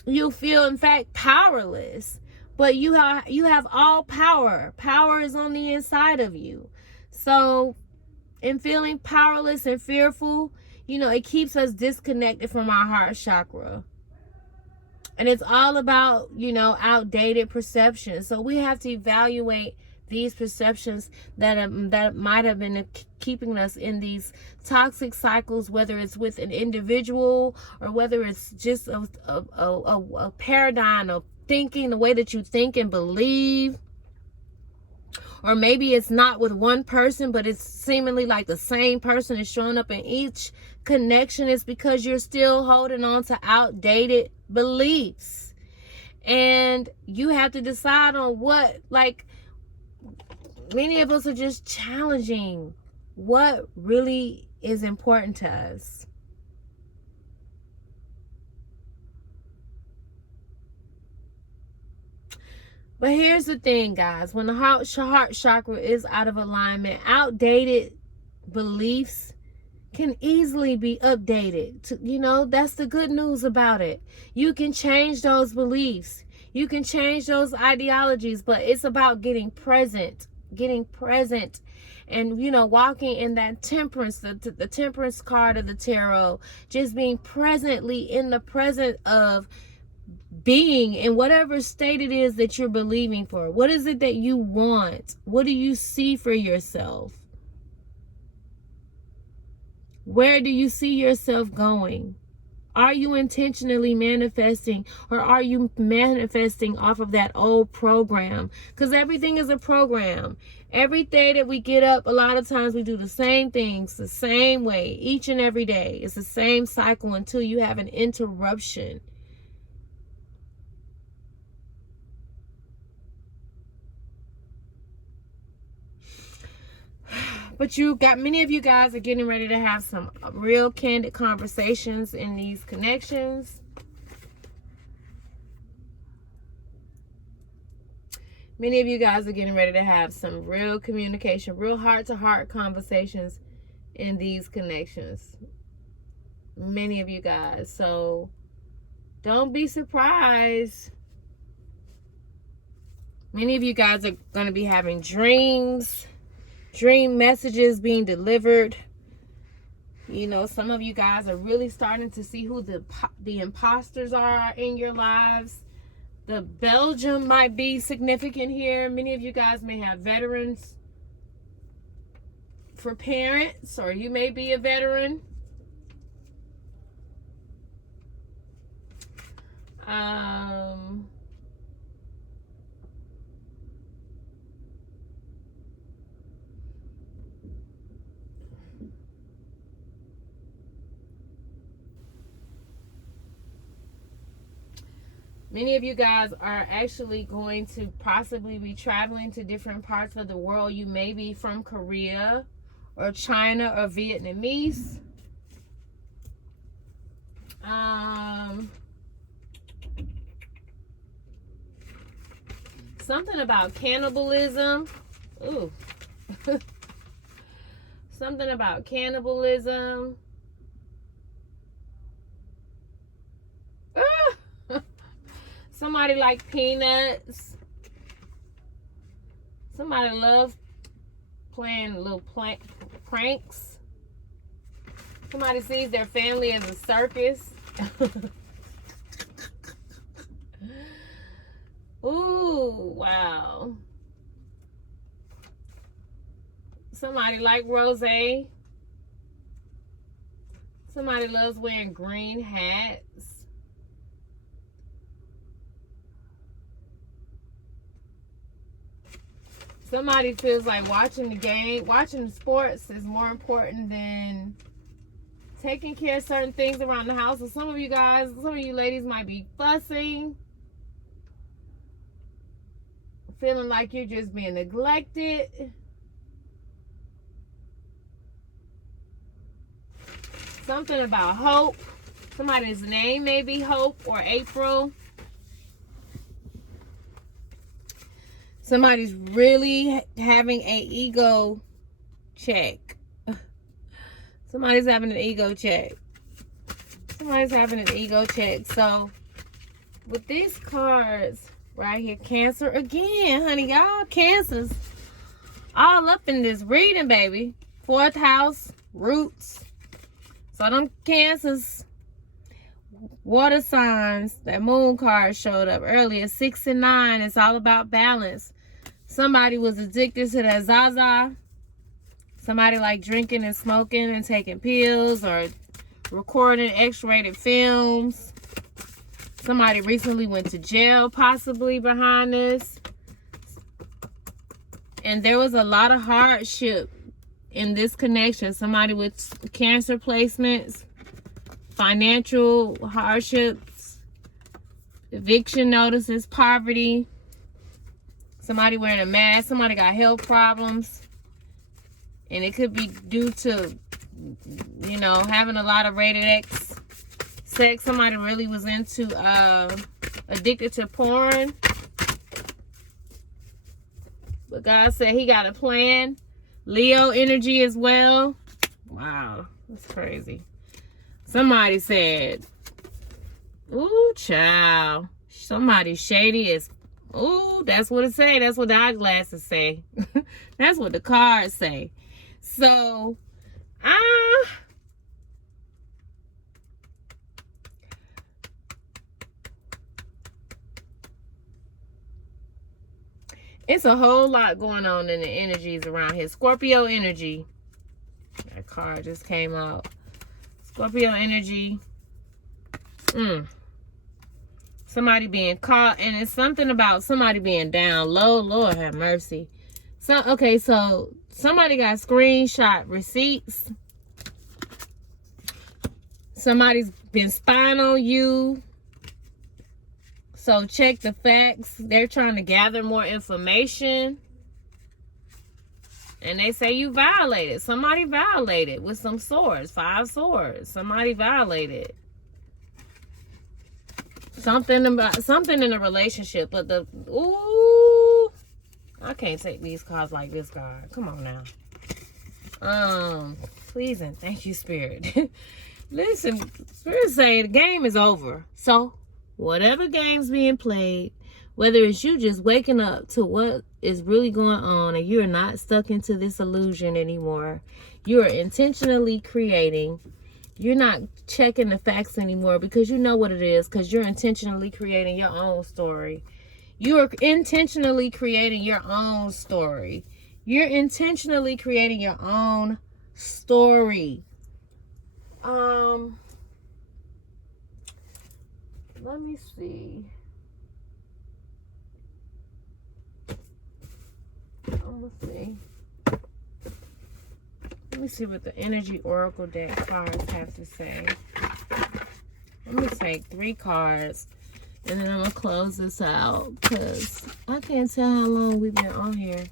You'll feel, in fact, powerless. But you have all power. Power is on the inside of you. So in feeling powerless and fearful, it keeps us disconnected from our heart chakra. And it's all about, outdated perceptions. So we have to evaluate these perceptions that might have been keeping us in these toxic cycles, whether it's with an individual or whether it's just a paradigm of thinking, the way that you think and believe. Or maybe it's not with one person, but it's seemingly like the same person is showing up in each connection. It's because you're still holding on to outdated beliefs. And you have to decide on what, many of us are just challenging what really is important to us. But here's the thing, guys. When the heart chakra is out of alignment, outdated beliefs can easily be updated. That's the good news about it. You can change those beliefs. You can change those ideologies, but it's about getting present and, walking in that temperance, the temperance card of the tarot, just being presently in the present of being in whatever state it is that you're believing for. What is it that you want? What do you see for yourself? Where do you see yourself going? Are you intentionally manifesting, or are you manifesting off of that old program? Because everything is a program. Every day that we get up, a lot of times we do the same things the same way each and every day. It's the same cycle until you have an interruption. But many of you guys are getting ready to have some real candid conversations in these connections. Many of you guys are getting ready to have some real communication, real heart-to-heart conversations in these connections. Many of you guys. So don't be surprised. Many of you guys are going to be having dreams dream messages being delivered. You know, some of you guys are really starting to see who the imposters are in your lives. The Belgium might be significant here. Many of you guys may have veterans for parents, or you may be a veteran. Many of you guys are actually going to possibly be traveling to different parts of the world. You may be from Korea or China or Vietnamese. Something about cannibalism. Ooh. Something about cannibalism. Somebody like peanuts. Somebody loves playing little pranks. Somebody sees their family as a circus. Ooh, wow. Somebody like rosé. Somebody loves wearing green hats. Somebody feels like watching the sports is more important than taking care of certain things around the house. So some of you guys, some of you ladies might be fussing, feeling like you're just being neglected. Something about hope. Somebody's name may be Hope or April. Somebody's really having an ego check. Somebody's having an ego check. Somebody's having an ego check. So, with these cards right here, Cancer again, honey, y'all, Cancers all up in this reading, baby. 4th house, roots. So, them Cancers, water signs, that moon card showed up earlier, 6 and 9. It's all about balance. Somebody was addicted to that Zaza. Somebody like drinking and smoking and taking pills or recording X-rated films. Somebody recently went to jail, possibly behind this. And there was a lot of hardship in this connection. Somebody with Cancer placements, financial hardships, eviction notices, poverty. Somebody wearing a mask. Somebody got health problems. And it could be due to, you know, having a lot of rated X sex. Somebody really was into, addicted to porn. But God said he got a plan. Leo energy as well. Wow, that's crazy. Somebody said, ooh, child. Somebody shady as, ooh, that's what it say. That's what the eyeglasses say. That's what the cards say. So, it's a whole lot going on in the energies around here. Scorpio energy. That card just came out. Scorpio energy. Somebody being caught. And it's something about somebody being down low. Lord have mercy. So, okay, so somebody got screenshot receipts. Somebody's been spying on you. So check the facts. They're trying to gather more information. And they say you violated. Somebody violated with some swords. 5 swords. Somebody violated. Something in a relationship. But ooh, I can't take these cards like this card. Come on now. Please and thank you, Spirit. Listen, Spirit say the game is over. So, whatever game's being played, Whether it's you just waking up to what is really going on and you're not stuck into this illusion anymore. You are intentionally creating. You're not checking the facts anymore because you know what it is, because you're intentionally creating your own story. You are intentionally creating your own story. You're intentionally creating your own story. Let me see. Let me see what the Energy Oracle deck cards have to say. Let me take 3 cards, and then I'm going to close this out because I can't tell how long we've been on here.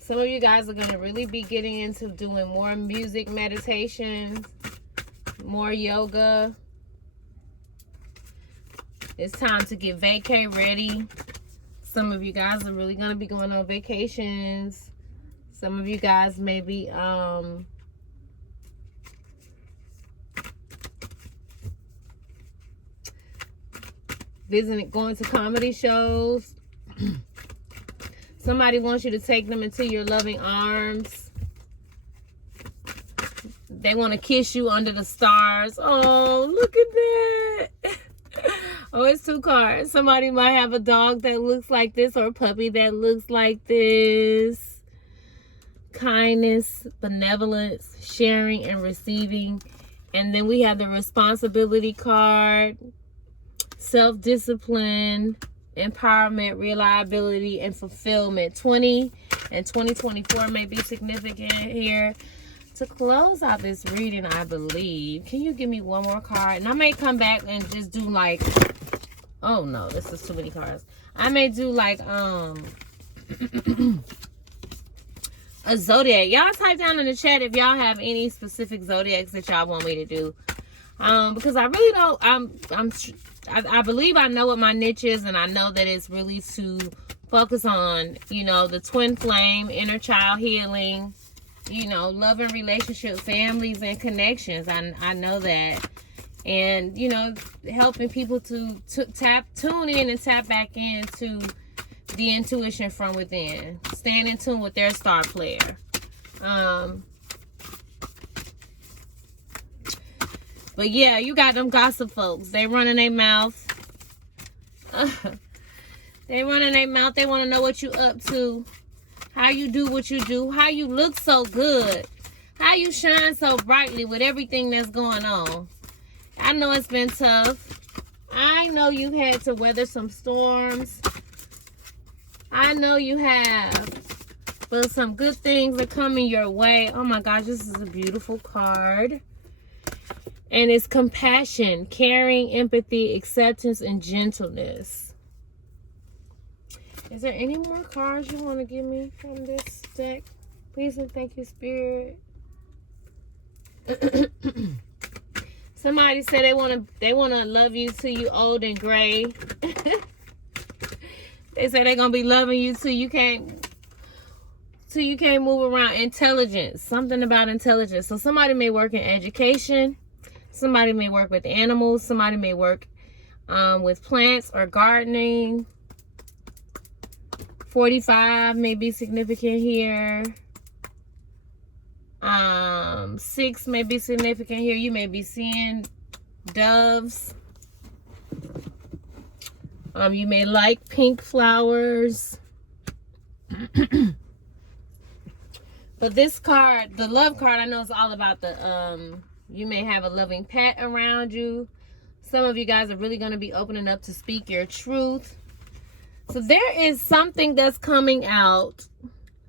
Some of you guys are going to really be getting into doing more music meditations, more yoga. It's time to get vacay ready. Some of you guys are really going to be going on vacations. Some of you guys may be going to comedy shows. Somebody wants you to take them into your loving arms. They want to kiss you under the stars. Oh, look at that. Oh, it's 2 cards. Somebody might have a dog that looks like this or a puppy that looks like this. Kindness, benevolence, sharing, and receiving. And then we have the responsibility card. Self-discipline, empowerment, reliability, and fulfillment. 20 and 2024 may be significant here. To close out this reading, I believe, can you give me one more card? And I may come back and just do like, oh no, this is too many cards. I may do like a zodiac. Y'all type down in the chat if y'all have any specific zodiacs that y'all want me to do. Because I really don't, I believe I know what my niche is, and I know that it's really to focus on, you know, the twin flame, inner child healing, you know, love and relationship, families and connections. I know that. And, you know, helping people to tune in and tap back into the intuition from within. Staying in tune with their star player. But yeah, you got them gossip folks. They running their mouth. They running their mouth. They want to know what you up to. How you do what you do. How you look so good. How you shine so brightly with everything that's going on. I know it's been tough. I know you had to weather some storms. I know you have. But some good things are coming your way. Oh my gosh, this is a beautiful card. And it's compassion, caring, empathy, acceptance, and gentleness. Is there any more cards you want to give me from this deck? Please and thank you, Spirit. Somebody said they want to love you till you old and gray. They say they're gonna be loving you till you can't move around. Intelligence, something about intelligence. So somebody may work in education. Somebody may work with animals. Somebody may work with plants or gardening. 45 may be significant here. 6 may be significant here. You may be seeing doves. You may like pink flowers. But this card, the love card, I know it's all about the you may have a loving pet around you. Some of you guys are really going to be opening up to speak your truth. So there is something that's coming out.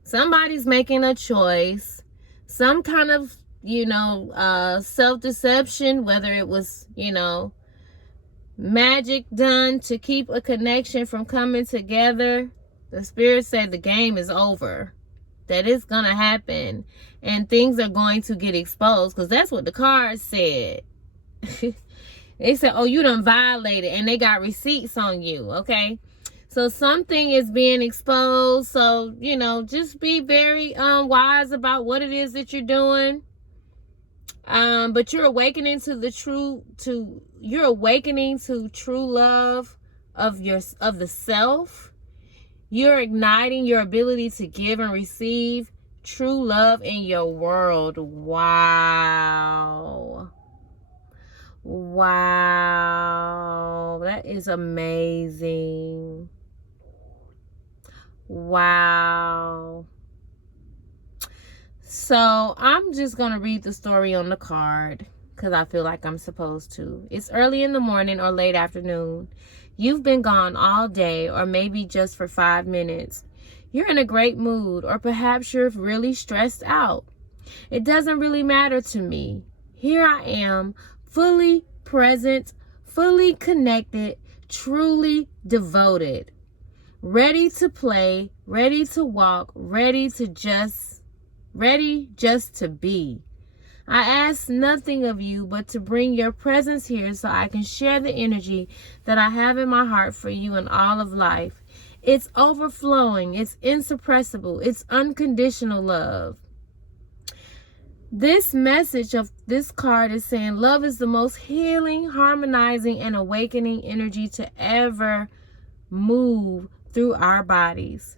Somebody's making a choice. Some kind of, you know, self-deception, whether it was, you know, magic done to keep a connection from coming together. The Spirit said the game is over. That it's going to happen. And things are going to get exposed. Because that's what the cards said. They said, oh, you done violated. And they got receipts on you. Okay. So something is being exposed. So, you know, just be very wise about what it is that you're doing. But you're awakening to true love of the self. You're igniting your ability to give and receive true love in your world. Wow. Wow. That is amazing. Wow. So I'm just going to read the story on the card because I feel like I'm supposed to. It's early in the morning or late afternoon. You've been gone all day, or maybe just for 5 minutes. You're in a great mood, or perhaps you're really stressed out. It doesn't really matter to me. Here I am, fully present, fully connected, truly devoted, ready to play, ready to walk, ready just to be. I ask nothing of you but to bring your presence here so I can share the energy that I have in my heart for you and all of life. It's overflowing, it's insuppressible, it's unconditional love. This message of this card is saying love is the most healing, harmonizing, and awakening energy to ever move through our bodies.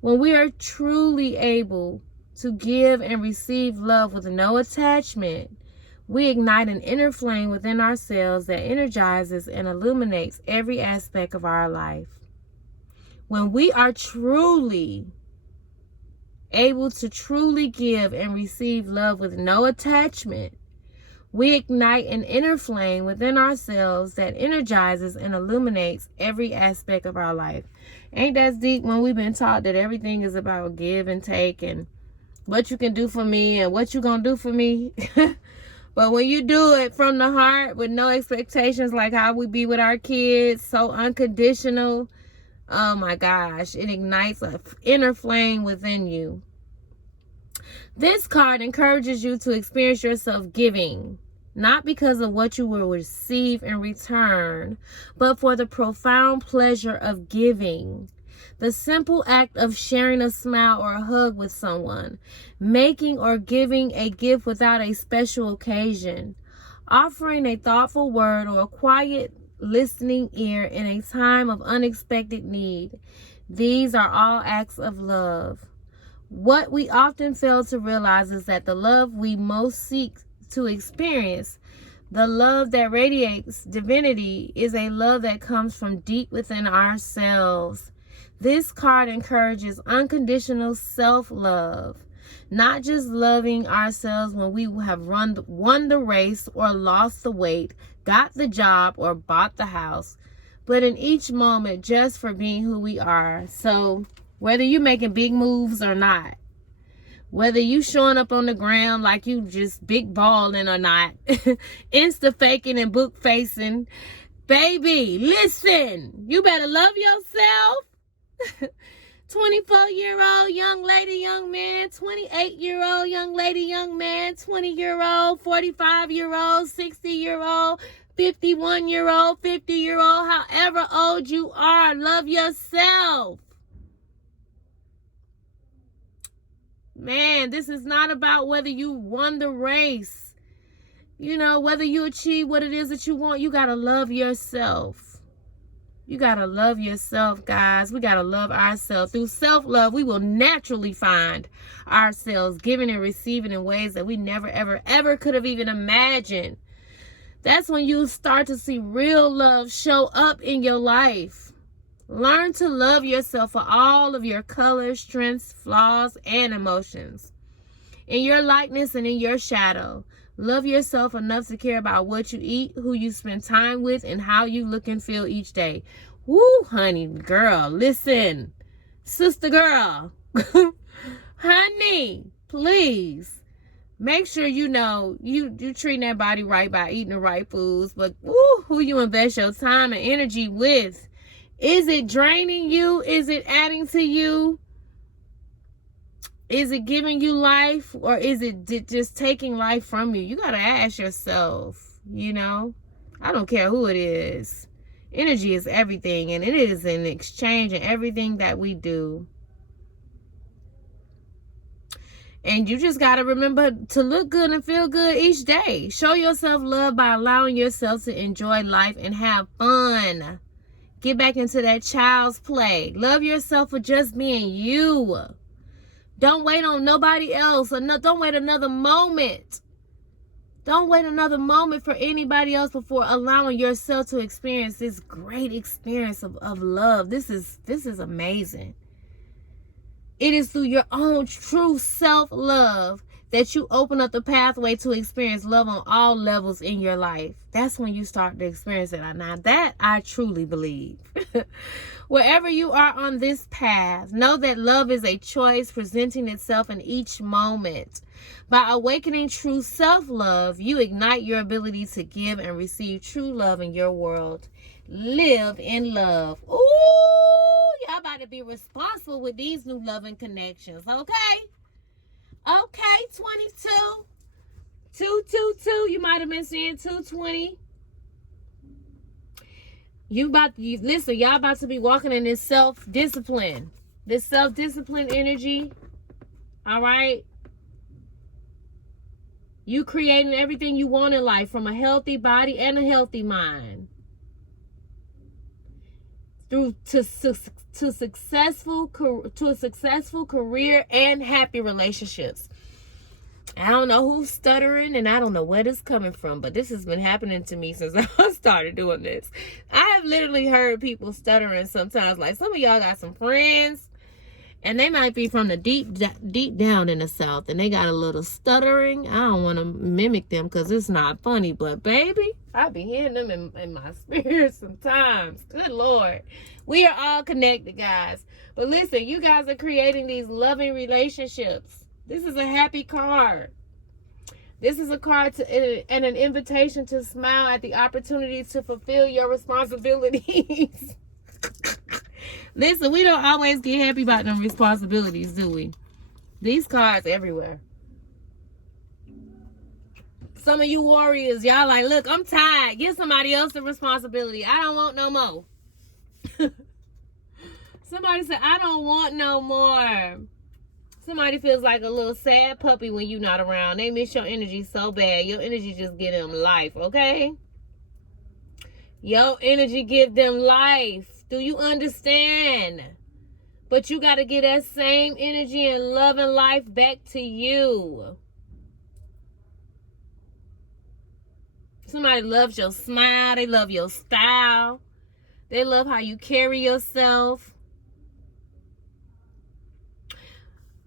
When we are truly able to give and receive love with no attachment, we ignite an inner flame within ourselves that energizes and illuminates every aspect of our life. When we are truly able to truly give and receive love with no attachment, we ignite an inner flame within ourselves that energizes and illuminates every aspect of our life. Ain't that deep when we've been taught that everything is about give and take and what you can do for me and what you gonna do for me? But when you do it from the heart with no expectations, like how we be with our kids, so unconditional, oh my gosh, it ignites an inner flame within you. This card encourages you to experience yourself giving, not because of what you will receive in return, but for the profound pleasure of giving. The simple act of sharing a smile or a hug with someone, making or giving a gift without a special occasion, offering a thoughtful word or a quiet listening ear in a time of unexpected need. These are all acts of love. What we often fail to realize is that the love we most seek to experience, the love that radiates divinity, is a love that comes from deep within ourselves. This card encourages unconditional self-love, not just loving ourselves when we have won the race or lost the weight, got the job, or bought the house, but in each moment just for being who we are. So whether you're making big moves or not, whether you showing up on the ground like you just big balling or not, insta faking and book facing, baby, listen, you better love yourself. 24-year-old young lady, young man, 28-year-old young lady, young man, 20-year-old, 45-year-old, 60-year-old, 51-year-old, 50-year-old, however old you are, love yourself. Man, this is not about whether you won the race. You know, whether you achieve what it is that you want, you got to love yourself. You got to love yourself, guys. We got to love ourselves. Through self-love, we will naturally find ourselves giving and receiving in ways that we never, ever, ever could have even imagined. That's when you start to see real love show up in your life. Learn to love yourself for all of your colors, strengths, flaws, and emotions. In your likeness and in your shadow. Love yourself enough to care about what you eat, who you spend time with, and how you look and feel each day. Woo, honey, girl, listen. Sister girl. Honey, please. Make sure you know you treating that body right by eating the right foods. But woo, who you invest your time and energy with. Is it draining you? Is it adding to you? Is it giving you life, or is it just taking life from you? You got to ask yourself, you know. I don't care who it is. Energy is everything, and it is an exchange in everything that we do. And you just got to remember to look good and feel good each day. Show yourself love by allowing yourself to enjoy life and have fun. Get back into that child's play. Love yourself for just being you. Don't wait on nobody else. Or don't wait another moment. Don't wait another moment for anybody else before allowing yourself to experience this great experience of love. This is amazing. It is through your own true self-love that you open up the pathway to experience love on all levels in your life. That's when you start to experience it. Now that I truly believe. Wherever you are on this path, know that love is a choice presenting itself in each moment. By awakening true self-love, you ignite your ability to give and receive true love in your world. Live in love. Ooh, y'all about to be responsible with these new loving connections, okay? Okay, 22, 222. You might have been seeing 220. Listen, y'all about to be walking in this self-discipline. This self-discipline energy. All right? You creating everything you want in life from a healthy body and a healthy mind. To a successful career and happy relationships. I don't know who's stuttering and I don't know where this coming from, but this has been happening to me since I started doing this. I have literally heard people stuttering sometimes. Like some of y'all got some friends and they might be from the deep down in the South and they got a little stuttering. I don't want to mimic them because it's not funny, but baby, I be hearing them in my spirit sometimes. Good Lord. We are all connected, guys. But listen, you guys are creating these loving relationships. This is a happy card. This is a card and an invitation to smile at the opportunity to fulfill your responsibilities. Listen, we don't always get happy about them responsibilities, do we? These cards everywhere. Some of you warriors, y'all like, look, I'm tired. Give somebody else the responsibility. I don't want no more. Somebody said, I don't want no more. Somebody feels like a little sad puppy when you're not around. They miss your energy so bad. Your energy just give them life, okay? Your energy give them life. Do you understand? But you got to get that same energy and love and life back to you. Somebody loves your smile. They love your style. They love how you carry yourself.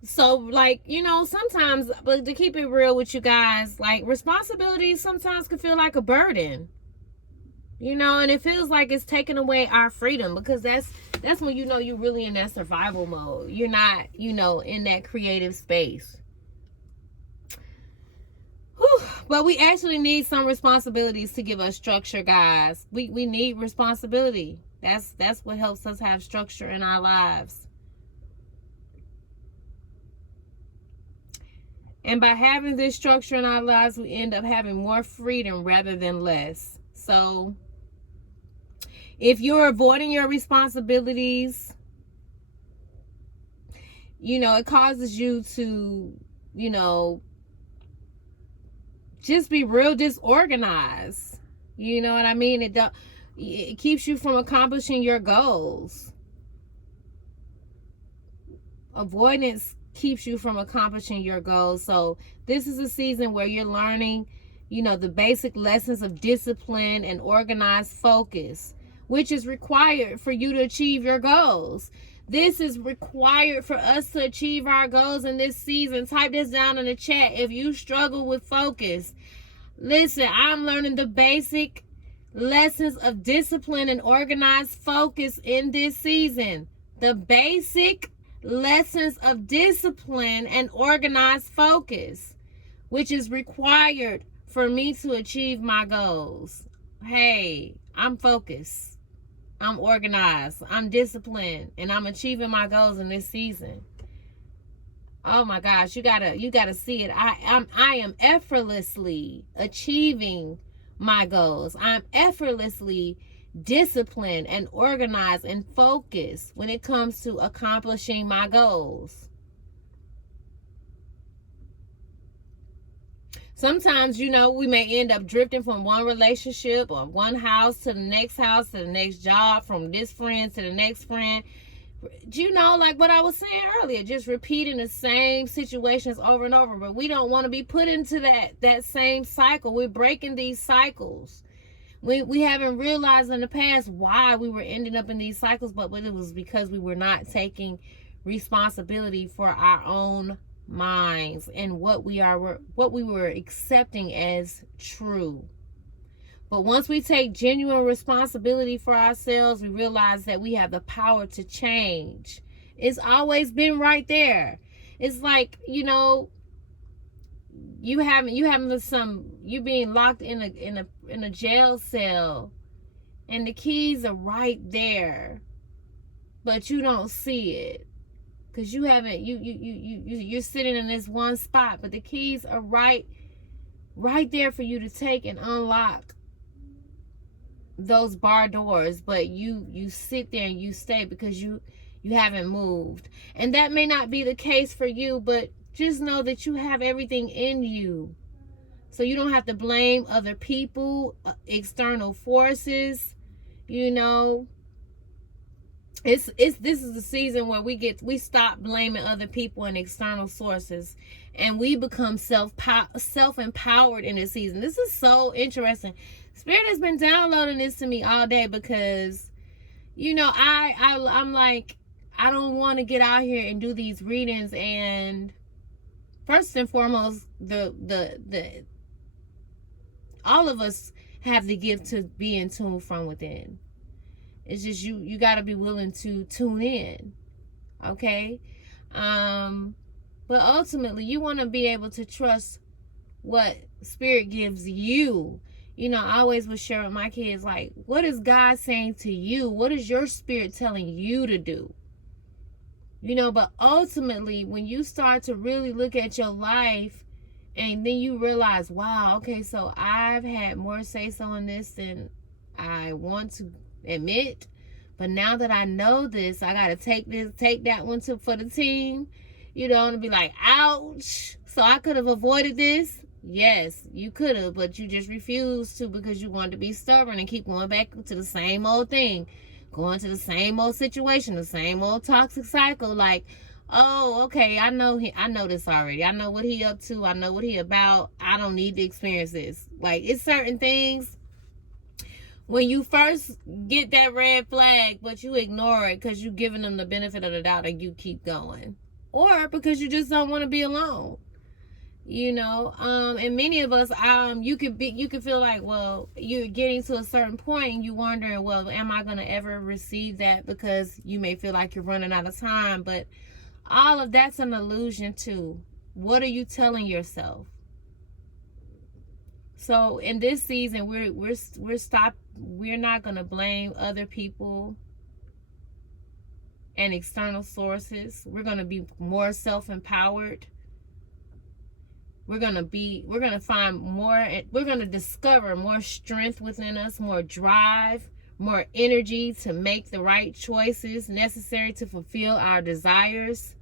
So, like, you know, sometimes, but to keep it real with you guys, like, responsibilities sometimes can feel like a burden. You know, and it feels like it's taking away our freedom because that's when you know you're really in that survival mode. You're not, you know, in that creative space. Whew. But we actually need some responsibilities to give us structure, guys. We need responsibility. That's what helps us have structure in our lives. And by having this structure in our lives, we end up having more freedom rather than less. So if you're avoiding your responsibilities, you know, it causes you to, you know, just be real disorganized. You know what I mean? It keeps you from accomplishing your goals. Avoidance keeps you from accomplishing your goals. So this is a season where you're learning, you know, the basic lessons of discipline and organized focus, which is required for you to achieve your goals. This is required for us to achieve our goals in this season. Type this down in the chat if you struggle with focus. Listen, I'm learning the basic lessons of discipline and organized focus in this season. The basic lessons of discipline and organized focus, which is required for me to achieve my goals. Hey, I'm focused. I'm organized. I'm disciplined, and I'm achieving my goals in this season. Oh my gosh, you gotta see it. I am effortlessly achieving my goals. I'm effortlessly disciplined and organized and focused when it comes to accomplishing my goals. Sometimes, you know, we may end up drifting from one relationship or one house to the next house to the next job, from this friend to the next friend. You know, like what I was saying earlier, just repeating the same situations over and over. But we don't want to be put into that same cycle. We're breaking these cycles. We haven't realized in the past why we were ending up in these cycles, but it was because we were not taking responsibility for our own minds and what we were accepting as true. But once we take genuine responsibility for ourselves, we realize that we have the power to change. It's always been right there. It's like, you know, you being locked in a jail cell, and the keys are right there, but you don't see it. Because you haven't, you're sitting in this one spot, but the keys are right there for you to take and unlock those bar doors. But you sit there and you stay because you haven't moved. And that may not be the case for you, but just know that you have everything in you. So you don't have to blame other people, external forces, you know. This is the season where we stop blaming other people and external sources, and we become self-empowered in this season. This is so interesting. Spirit has been downloading this to me all day because, you know, I'm like, I don't want to get out here and do these readings, and first and foremost, the all of us have the gift to be in tune from within. It's just you got to be willing to tune in, okay? But ultimately, you want to be able to trust what Spirit gives you. You know, I always would share with my kids, like, what is God saying to you? What is your spirit telling you to do? You know, but ultimately, when you start to really look at your life, and then you realize, wow, okay, so I've had more say-so in this than I want to admit, but now that I know this, I gotta take that one for the team, you know, and be like, ouch. So I could have avoided this. Yes, you could have, but you just refused to because you wanted to be stubborn and keep going back to the same old thing, going to the same old situation, the same old toxic cycle. Like, oh, okay, I know this already. I know what he up to. I know what he about. I don't need to experience this. Like, it's certain things when you first get that red flag, but you ignore it because you're giving them the benefit of the doubt and you keep going. Or because you just don't want to be alone. You know, and many of us, you could feel like, well, you're getting to a certain point and you're wondering, well, am I going to ever receive that? Because you may feel like you're running out of time, but all of that's an illusion too. What are you telling yourself? So in this season, we're not going to blame other people and external sources. We're going to be more self-empowered. We're going to discover more strength within us, more drive, more energy to make the right choices necessary to fulfill our desires.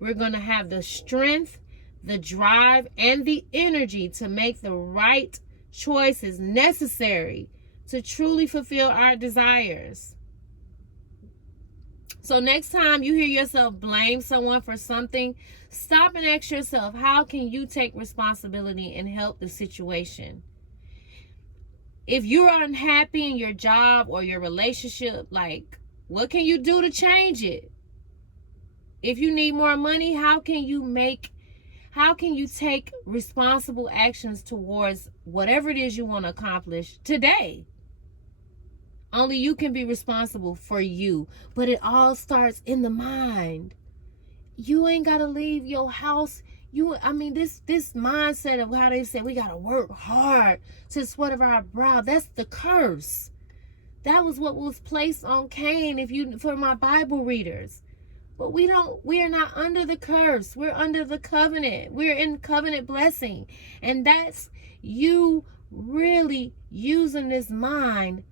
We're going to have the strength, the drive, and the energy to make the right choices necessary to truly fulfill our desires. So next time you hear yourself blame someone for something, stop and ask yourself, how can you take responsibility and help the situation? If you're unhappy in your job or your relationship, like, what can you do to change it? If you need more money, how can you take responsible actions towards whatever it is you want to accomplish today? Only you can be responsible for you. But it all starts in the mind. You ain't got to leave your house. This mindset of how they say we got to work hard to the sweat of our brow, that's the curse. That was what was placed on Cain, for my Bible readers. But we are not under the curse. We're under the covenant. We're in covenant blessing. And that's you really using this mind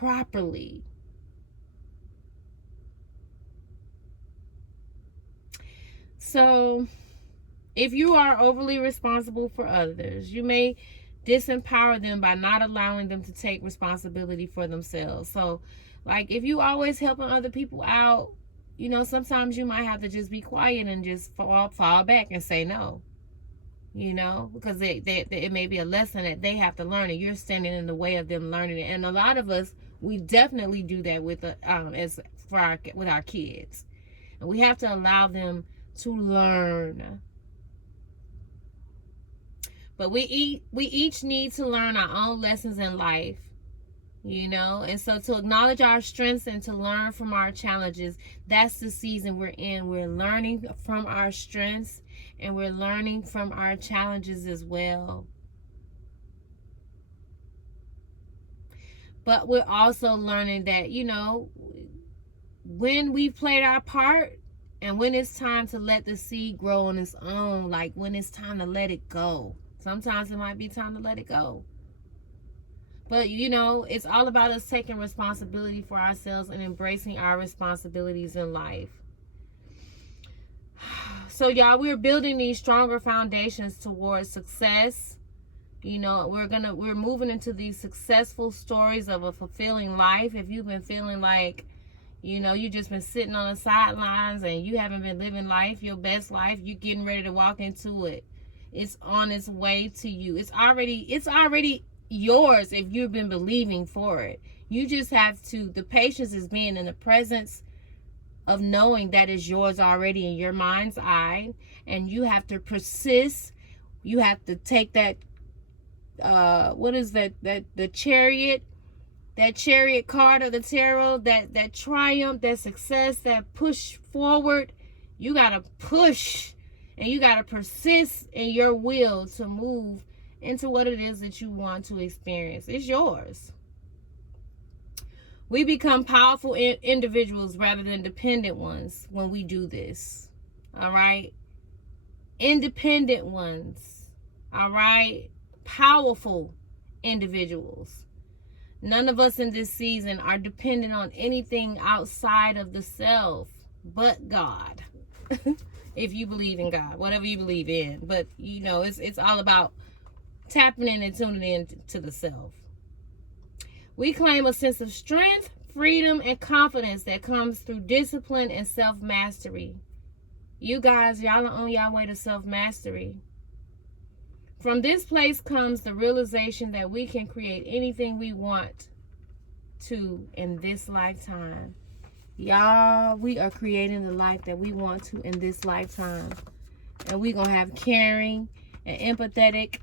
properly. So, if you are overly responsible for others, you may disempower them by not allowing them to take responsibility for themselves. So, like, if you always helping other people out, you know, sometimes you might have to just be quiet and just fall back and say no. You know, because it may be a lesson that they have to learn, and you're standing in the way of them learning it. And a lot of us, we definitely do that with with our kids, and we have to allow them to learn. But we each need to learn our own lessons in life, you know. And so to acknowledge our strengths and to learn from our challenges, that's the season we're in. We're learning from our strengths and we're learning from our challenges as well. But we're also learning that, you know, when we've played our part and when it's time to let the seed grow on its own, like when it's time to let it go. Sometimes it might be time to let it go. But, you know, it's all about us taking responsibility for ourselves and embracing our responsibilities in life. So, y'all, we're building these stronger foundations towards success. You know, we're moving into these successful stories of a fulfilling life. If you've been feeling like, you know, you just been sitting on the sidelines and you haven't been living life, your best life, you're getting ready to walk into it. It's on its way to you. It's already yours if you've been believing for it. You just have to, the patience is being in the presence of knowing that is yours already in your mind's eye, and you have to persist. You have to take that what is that the chariot, that chariot card of the tarot, that triumph, that success, that push forward. You got to push and you got to persist in your will to move into what it is that you want to experience. It's yours. We become powerful individuals rather than dependent ones when we do this. All right? Independent ones. All right? Powerful individuals. None of us in this season are dependent on anything outside of the self but God. If you believe in God, whatever you believe in. But, you know, it's all about tapping in and tuning in to the self. We claim a sense of strength, freedom, and confidence that comes through discipline and self-mastery. You guys, y'all are on your way to self-mastery. From this place comes the realization that we can create anything we want to in this lifetime. Y'all, we are creating the life that we want to in this lifetime. And we're going to have caring and empathetic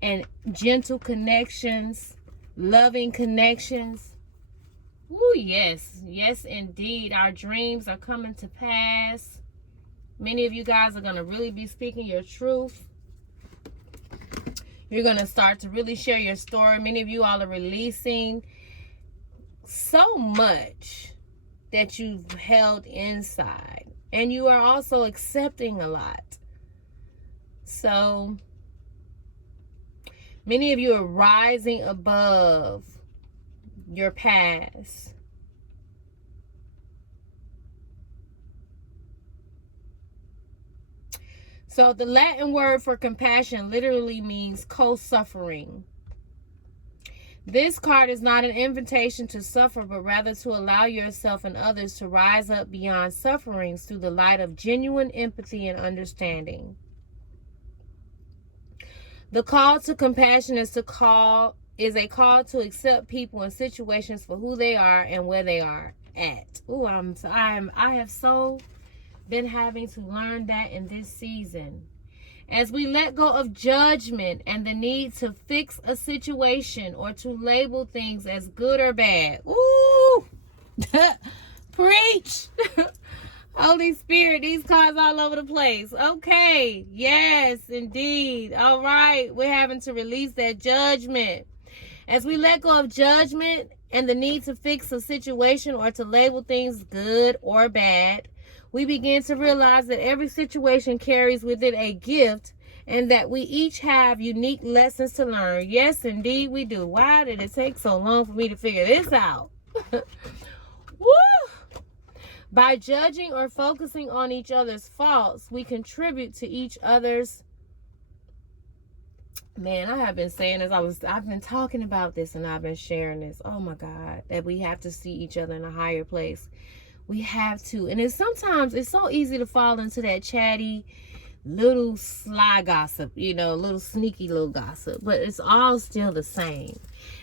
and gentle connections, loving connections. Ooh, yes. Yes, indeed. Our dreams are coming to pass. Many of you guys are going to really be speaking your truth. You're going to start to really share your story. Many of you all are releasing so much that you've held inside. And you are also accepting a lot. So many of you are rising above your past. So the Latin word for compassion literally means co-suffering. This card is not an invitation to suffer, but rather to allow yourself and others to rise up beyond sufferings through the light of genuine empathy and understanding. The call to compassion is a call to accept people and situations for who they are and where they are at. Ooh, I have so been having to learn that in this season. As we let go of judgment and the need to fix a situation or to label things as good or bad. Ooh, preach. Holy Spirit, these cards all over the place. Okay, yes, indeed. All right, we're having to release that judgment. As we let go of judgment and the need to fix a situation or to label things good or bad, we begin to realize that every situation carries with it a gift and that we each have unique lessons to learn. Yes, indeed we do. Why did it take so long for me to figure this out? Woo! By judging or focusing on each other's faults, we contribute to each other's... Man, I have been saying this. I've been talking about this and I've been sharing this. Oh my God, that we have to see each other in a higher place. We have to. And sometimes it's so easy to fall into that chatty, little sly gossip, little sneaky little gossip. But it's all still the same.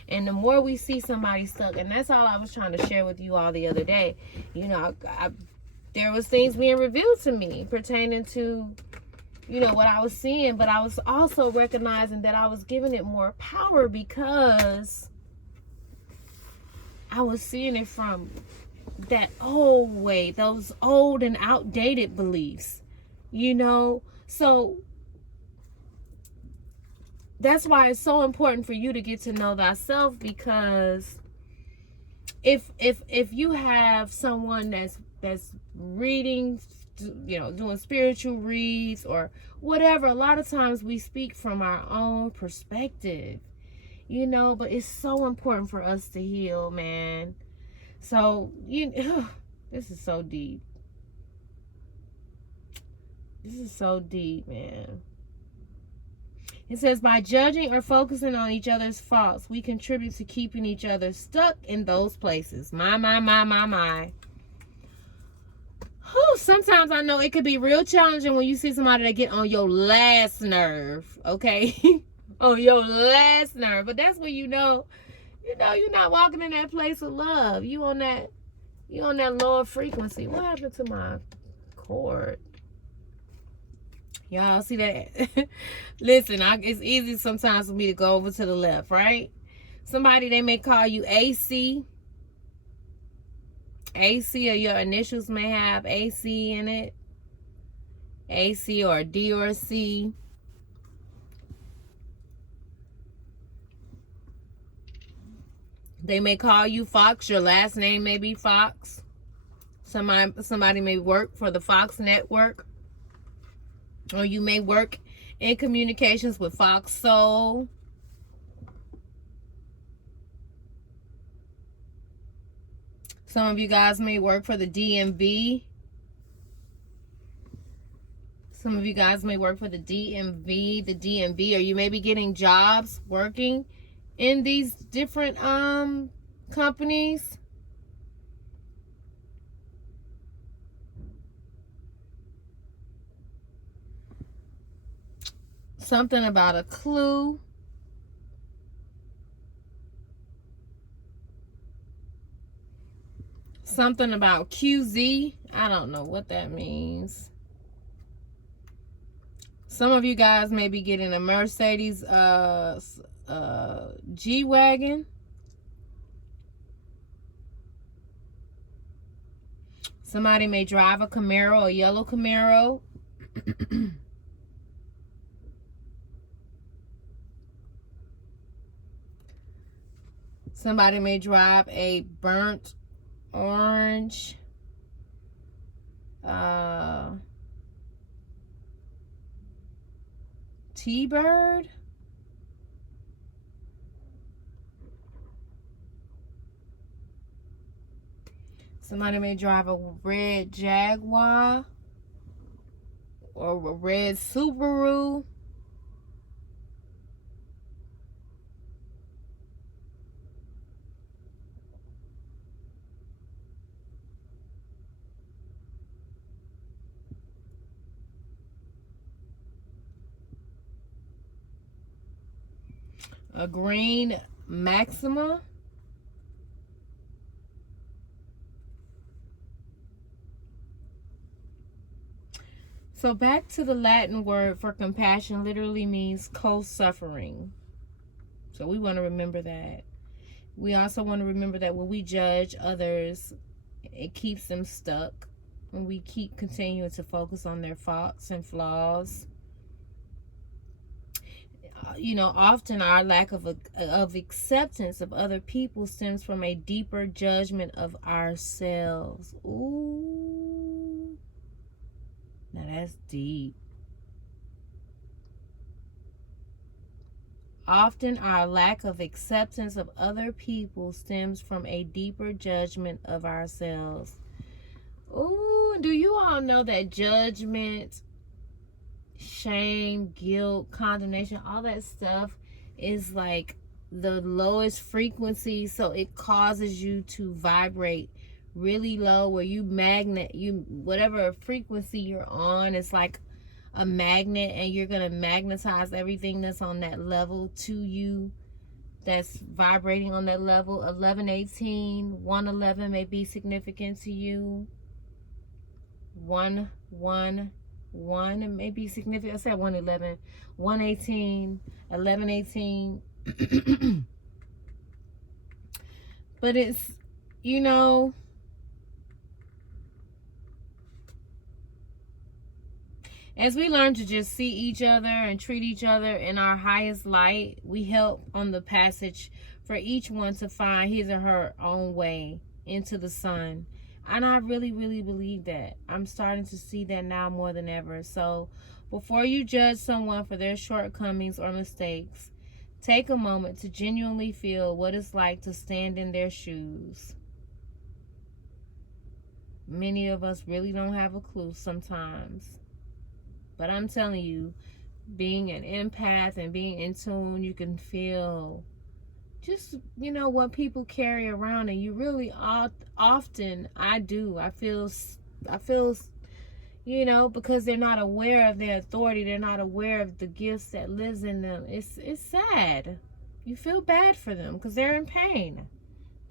And the more we see somebody stuck, and that's all I was trying to share with you all the other day. There was things being revealed to me pertaining to what I was seeing, but I was also recognizing that I was giving it more power because I was seeing it from that old way, those old and outdated beliefs, So that's why it's so important for you to get to know thyself, because if you have someone that's reading, doing spiritual reads or whatever, a lot of times we speak from our own perspective, but it's so important for us to heal, man. So, this is so deep. This is so deep, man. It says, by judging or focusing on each other's faults, we contribute to keeping each other stuck in those places. My. Sometimes I know it could be real challenging when you see somebody that get on your last nerve, okay? On your last nerve. But that's when you're not walking in that place of love. You on that lower frequency. What happened to my cord? Y'all see that? Listen, it's easy sometimes for me to go over to the left, right? Somebody, they may call you AC. AC, or your initials may have AC in it. AC or D or C. They may call you Fox. Your last name may be Fox. Somebody may work for the Fox network. Or you may work in communications with Fox Soul. Some of you guys may work for the DMV. Some of you guys may work for the DMV, or you may be getting jobs working in these different companies. Something about a clue. Something about QZ. I don't know what that means. Some of you guys may be getting a Mercedes G-Wagon. Somebody may drive a Camaro, a yellow Camaro. Somebody may drive a burnt orange T-Bird. Somebody may drive a red Jaguar or a red Subaru. A green Maxima. So back to the Latin word for compassion, literally means co-suffering. So we want to remember that. We also want to remember that when we judge others, it keeps them stuck. When we keep continuing to focus on their faults and flaws. Often our lack of acceptance of other people stems from a deeper judgment of ourselves. Ooh. Now that's deep. Often our lack of acceptance of other people stems from a deeper judgment of ourselves. Ooh, do you all know that judgment, shame, guilt, condemnation, all that stuff is like the lowest frequency, so it causes you to vibrate really low, where you whatever frequency you're on, it's like a magnet, and you're gonna magnetize everything that's on that level to you, that's vibrating on that level. 1118, 111 may be significant to you. 111 it may be significant. I said 111, 118, 1118. But it's, you know, as we learn to just see each other and treat each other in our highest light, we help on the passage for each one to find his or her own way into the sun. And I really, really believe that. I'm starting to see that now more than ever. So before you judge someone for their shortcomings or mistakes, take a moment to genuinely feel what it's like to stand in their shoes. Many of us really don't have a clue sometimes. But I'm telling you, being an empath and being in tune, you can feel just, you know, what people carry around. And you really often, I feel, you know, because they're not aware of their authority. They're not aware of the gifts that lives in them. It's sad. You feel bad for them because they're in pain.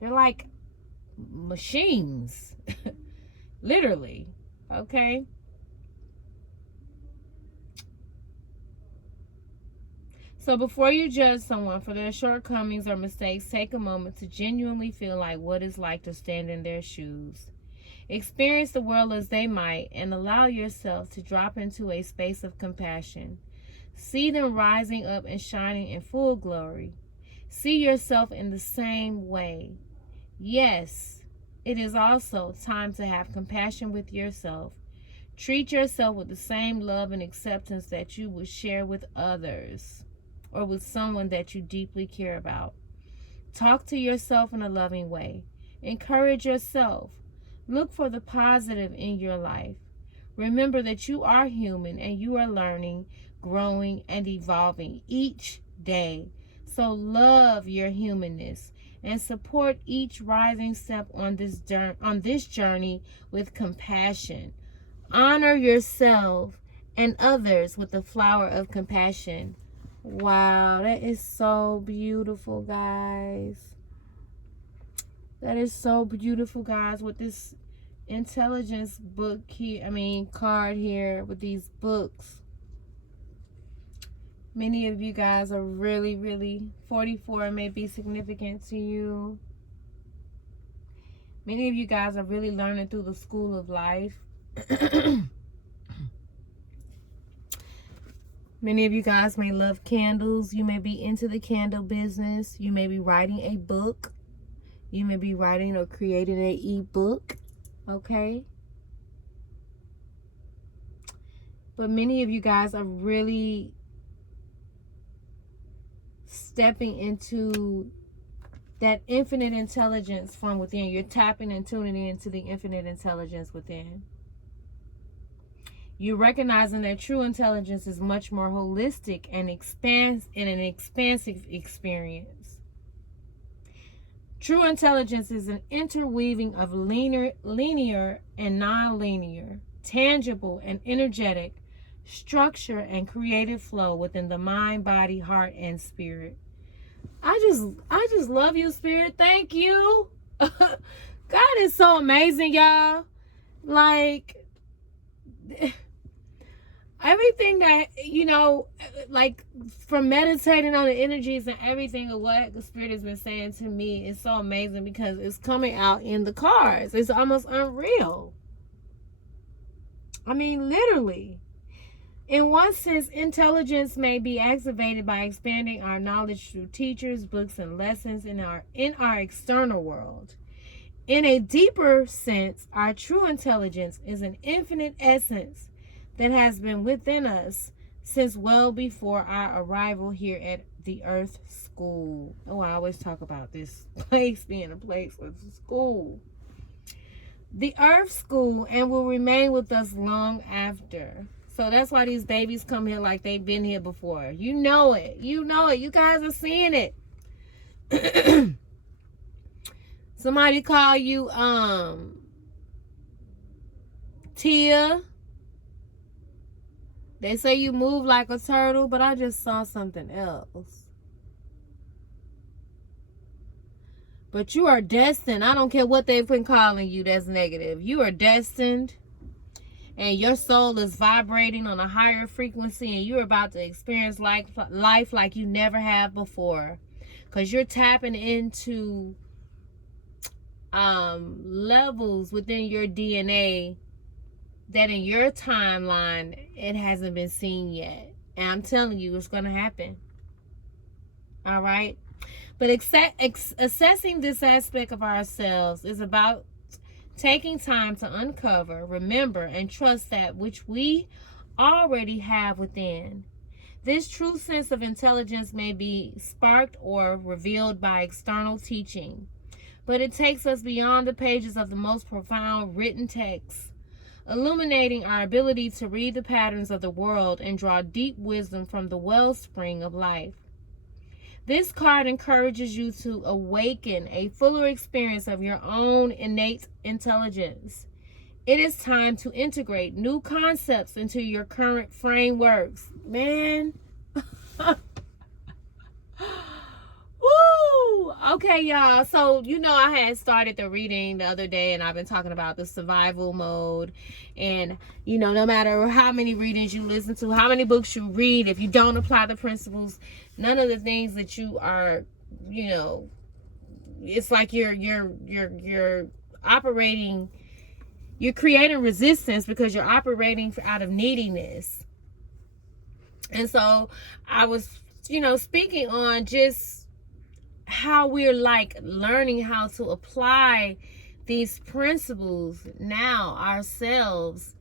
They're like machines, literally. Okay. So before you judge someone for their shortcomings or mistakes, take a moment to genuinely feel like what it's like to stand in their shoes. Experience the world as they might and allow yourself to drop into a space of compassion. See them rising up and shining in full glory. See yourself in the same way. Yes, it is also time to have compassion with yourself. Treat yourself with the same love and acceptance that you would share with others, or with someone that you deeply care about. Talk to yourself in a loving way. Encourage yourself. Look for the positive in your life. Remember that you are human and you are learning, growing, and evolving each day. So love your humanness and support each rising step on this journey with compassion. Honor yourself and others with the flower of compassion. Wow, that is so beautiful, guys. That is so beautiful, guys, with this intelligence book here, card here with these books. Many of you guys are really, really, 44 may be significant to you. Many of you guys are really learning through the school of life. Many of you guys may love candles. You may be into the candle business. You may be writing a book. You may be writing or creating an e-book. Okay? But many of you guys are really stepping into that infinite intelligence from within. You're tapping and tuning into the infinite intelligence within. You're recognizing that true intelligence is much more holistic and an expansive experience. True intelligence is an interweaving of linear and non-linear, tangible and energetic, structure and creative flow within the mind, body, heart, and spirit. I just love you, Spirit. Thank you. God is so amazing, y'all. Like, everything that, you know, like from meditating on the energies and everything of what the Spirit has been saying to me is so amazing because it's coming out in the cards. It's almost unreal. I mean, literally. In one sense, intelligence may be activated by expanding our knowledge through teachers, books, and lessons in our external world. In a deeper sense, our true intelligence is an infinite essence that has been within us since well before our arrival here at the Earth School. Oh, I always talk about this place being a place with school. The Earth School, and will remain with us long after. So that's why these babies come here like they've been here before. You know it. You know it. You guys are seeing it. Somebody call you Tia. They say you move like a turtle, but I just saw something else. But you are destined. I don't care what they've been calling you that's negative. You are destined. And your soul is vibrating on a higher frequency. And you're about to experience life like you never have before. Because you're tapping into levels within your DNA that in your timeline, it hasn't been seen yet. And I'm telling you, it's going to happen. All right? But assessing this aspect of ourselves is about taking time to uncover, remember, and trust that which we already have within. This true sense of intelligence may be sparked or revealed by external teaching, but it takes us beyond the pages of the most profound written texts, illuminating our ability to read the patterns of the world and draw deep wisdom from the wellspring of life. This card encourages you to awaken a fuller experience of your own innate intelligence. It is time to integrate new concepts into your current frameworks. Man. Woo! Okay, y'all. So, you know, I had started the reading the other day, and I've been talking about the survival mode. And, you know, no matter how many readings you listen to, how many books you read, if you don't apply the principles, none of the things that you are, you know, it's like you're operating, you're creating resistance because you're operating out of neediness. And so I was, you know, speaking on just how we're like learning how to apply these principles now ourselves,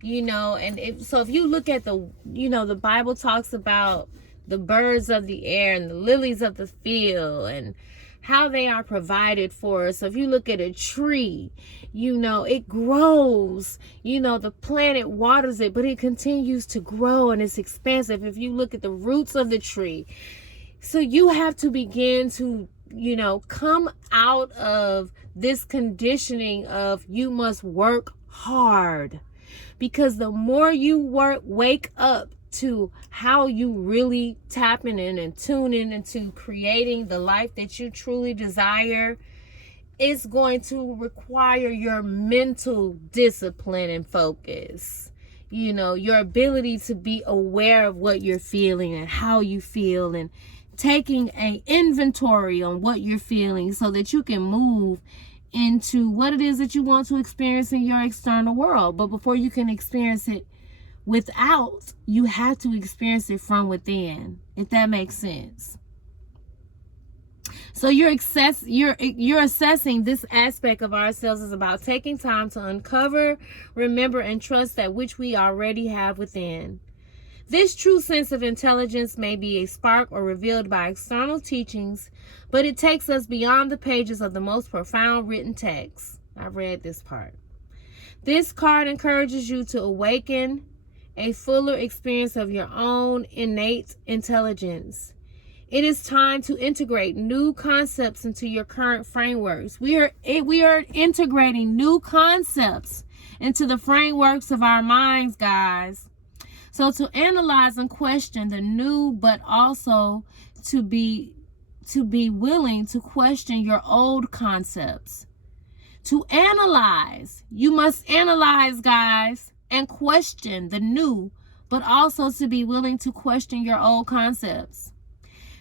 you know. And so if you look at the, you know, the Bible talks about the birds of the air and the lilies of the field and how they are provided for us. So if you look at a tree, you know, it grows, you know, the planet waters it, but it continues to grow and it's expansive. If you look at the roots of the tree, so you have to begin to, you know, come out of this conditioning of you must work hard, because the more you wake up to how you really tapping in and tuning into creating the life that you truly desire, it's going to require your mental discipline and focus. You know, your ability to be aware of what you're feeling and how you feel, and taking an inventory on what you're feeling so that you can move into what it is that you want to experience in your external world. But before you can experience it without, you have to experience it from within, if that makes sense. So you're assessing this aspect of ourselves is about taking time to uncover, remember, and trust that which we already have within. This true sense of intelligence may be a spark or revealed by external teachings, but it takes us beyond the pages of the most profound written texts. I read this part. This card encourages you to awaken a fuller experience of your own innate intelligence. It is time to integrate new concepts into your current frameworks. We are integrating new concepts into the frameworks of our minds, guys. So to analyze and question the new, but also to be willing to question your old concepts. To analyze, you must analyze, guys, and question the new, but also to be willing to question your old concepts.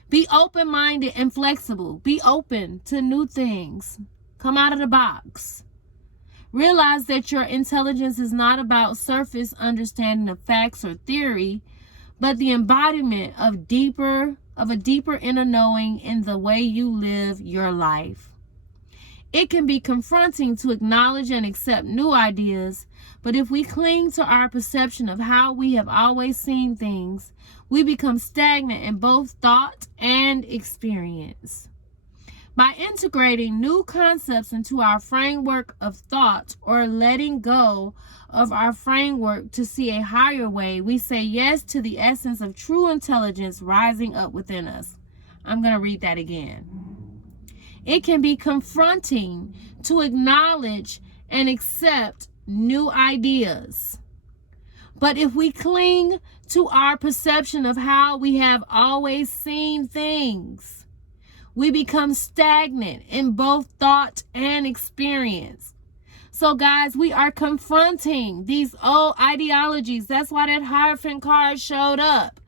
Be open-minded and flexible. Be open to new things. Come out of the box. Realize that your intelligence is not about surface understanding of facts or theory, but the embodiment of a deeper inner knowing in the way you live your life. It can be confronting to acknowledge and accept new ideas, but if we cling to our perception of how we have always seen things, we become stagnant in both thought and experience. By integrating new concepts into our framework of thought or letting go of our framework to see a higher way, we say yes to the essence of true intelligence rising up within us. I'm going to read that again. It can be confronting to acknowledge and accept new ideas. But if we cling to our perception of how we have always seen things, we become stagnant in both thought and experience. So guys, we are confronting these old ideologies. That's why that Hierophant card showed up.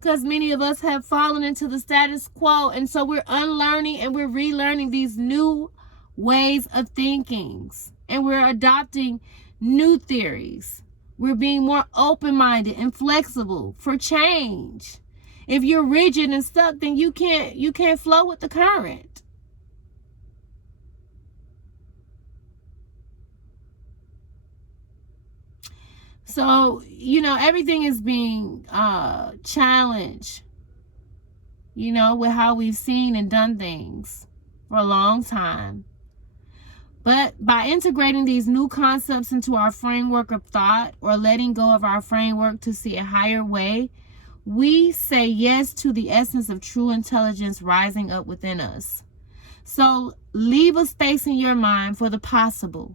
Because many of us have fallen into the status quo. And so we're unlearning and we're relearning these new ways of thinking. And we're adopting new theories. We're being more open-minded and flexible for change. If you're rigid and stuck, then you can't flow with the current. So, everything is being challenged, with how we've seen and done things for a long time. But by integrating these new concepts into our framework of thought or letting go of our framework to see a higher way, we say yes to the essence of true intelligence rising up within us. So leave a space in your mind for the possible.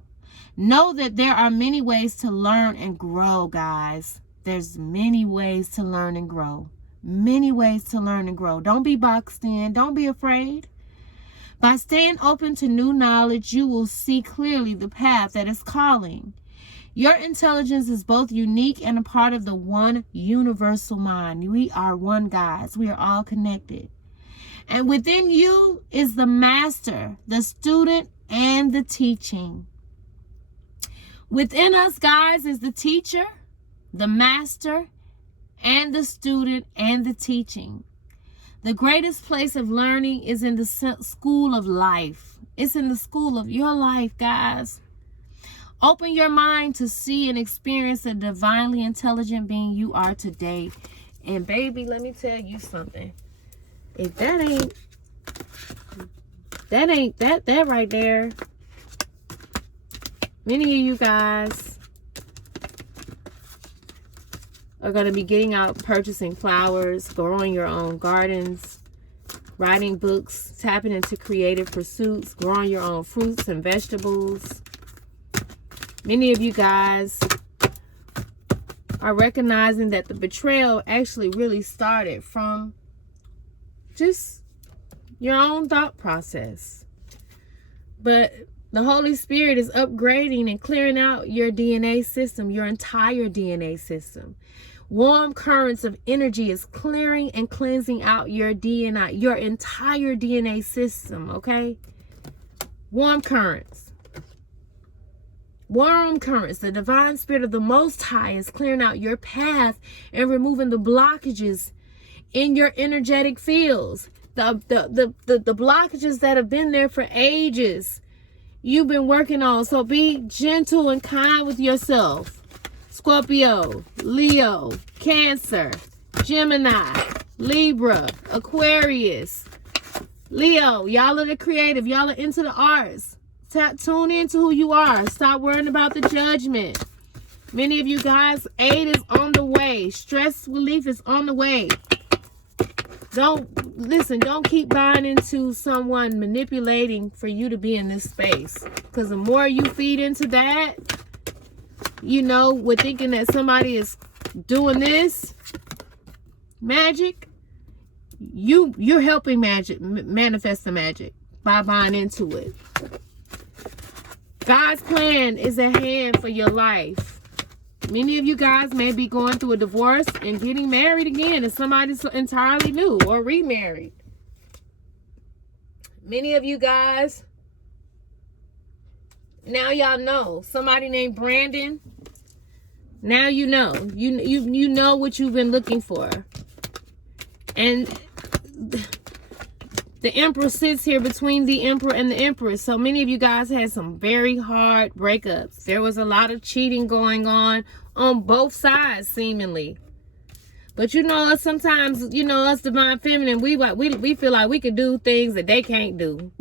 Know that there are many ways to learn and grow, guys. There's many ways to learn and grow. Many ways to learn and grow. Don't be boxed in. Don't be afraid. By staying open to new knowledge, you will see clearly the path that is calling. Your intelligence is both unique and a part of the one universal mind. We are one, guys. We are all connected. And within you is the master, the student, and the teaching. Within us, guys, is the teacher, the master, and the student, and the teaching. The greatest place of learning is in the school of life. It's in the school of your life, guys. Open your mind to see and experience the divinely intelligent being you are today. And baby, let me tell you something. If that right there, many of you guys are going to be getting out, purchasing flowers, growing your own gardens, writing books, tapping into creative pursuits, growing your own fruits and vegetables. Many of you guys are recognizing that the betrayal actually really started from just your own thought process. But the Holy Spirit is upgrading and clearing out your DNA system, your entire DNA system. Warm currents of energy is clearing and cleansing out your DNA, your entire DNA system, okay? Warm currents. Warm currents. The divine spirit of the Most High is clearing out your path and removing the blockages in your energetic fields. The blockages that have been there for ages. You've been working on. So be gentle and kind with yourself. Scorpio, Leo, Cancer, Gemini, Libra, Aquarius, Leo. Y'all are the creative. Y'all are into the arts. Tune into who you are. Stop worrying about the judgment. Many of you guys, aid is on the way. Stress relief is on the way. Don't keep buying into someone manipulating for you to be in this space. Because the more you feed into that, we're thinking that somebody is doing this magic. You're helping magic manifest the magic by buying into it. God's plan is at hand for your life. Many of you guys may be going through a divorce and getting married again, and somebody's entirely new or remarried. Many of you guys, now y'all know somebody named Brandon. Now you know. You know what you've been looking for. And The Emperor sits here between the Emperor and the Empress. So many of you guys had some very hard breakups. There was a lot of cheating going on both sides, seemingly. But you know, sometimes, you know, us divine feminine, we feel like we can do things that they can't do.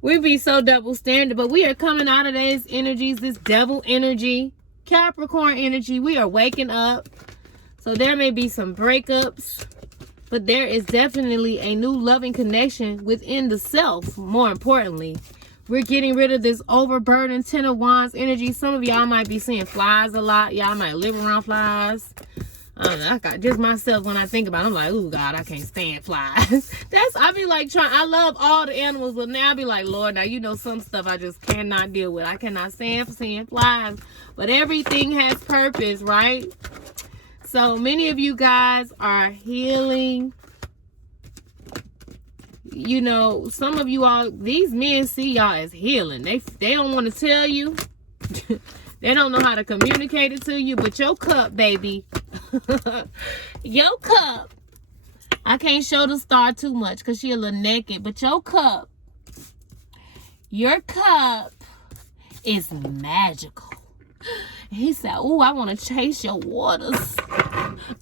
We be so double standard. But we are coming out of these energies, this devil energy, Capricorn energy. We are waking up. So there may be some breakups, but there is definitely a new loving connection within the self. More importantly, we're getting rid of this overburdened Ten of Wands energy. Some of y'all might be seeing flies a lot. Y'all might live around flies. I got just myself when I think about it, I'm like, oh God, I can't stand flies. I be like I love all the animals, but now I be like, Lord, now you know some stuff I just cannot deal with. I cannot stand seeing flies. But everything has purpose, right? So many of you guys are healing. You know, some of you all, these men see y'all as healing. They don't want to tell you. They don't know how to communicate it to you, but your cup, baby. Your cup. I can't show the star too much because she a little naked, but your cup is magical. He said, oh, I want to taste your waters.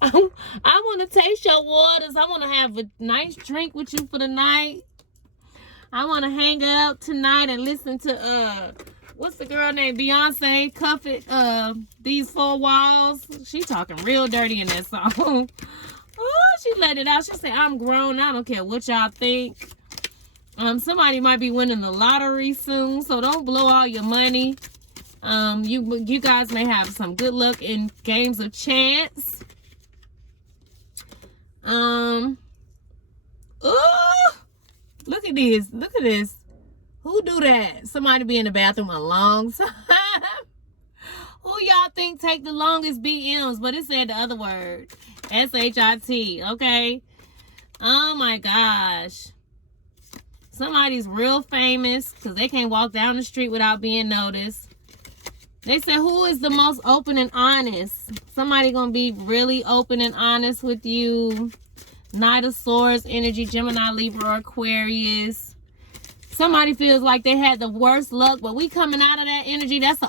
I want to taste your waters. I want to have a nice drink with you for the night. I want to hang out tonight and listen to, what's the girl named Beyonce? Cuff It, These Four Walls. She talking real dirty in that song. Oh, she let it out. She said, I'm grown. I don't care what y'all think. Somebody might be winning the lottery soon, so don't blow all your money. You guys may have some good luck in games of chance. Oh, look at this. Look at this. Who do that? Somebody be in the bathroom a long time. Who y'all think take the longest BMs? But it said the other word. S-H-I-T. Okay. Oh my gosh. Somebody's real famous because they can't walk down the street without being noticed. They said, who is the most open and honest? Somebody gonna be really open and honest with you. Knight of Swords energy, Gemini, Libra, Aquarius. Somebody feels like they had the worst luck, but we coming out of that energy. That's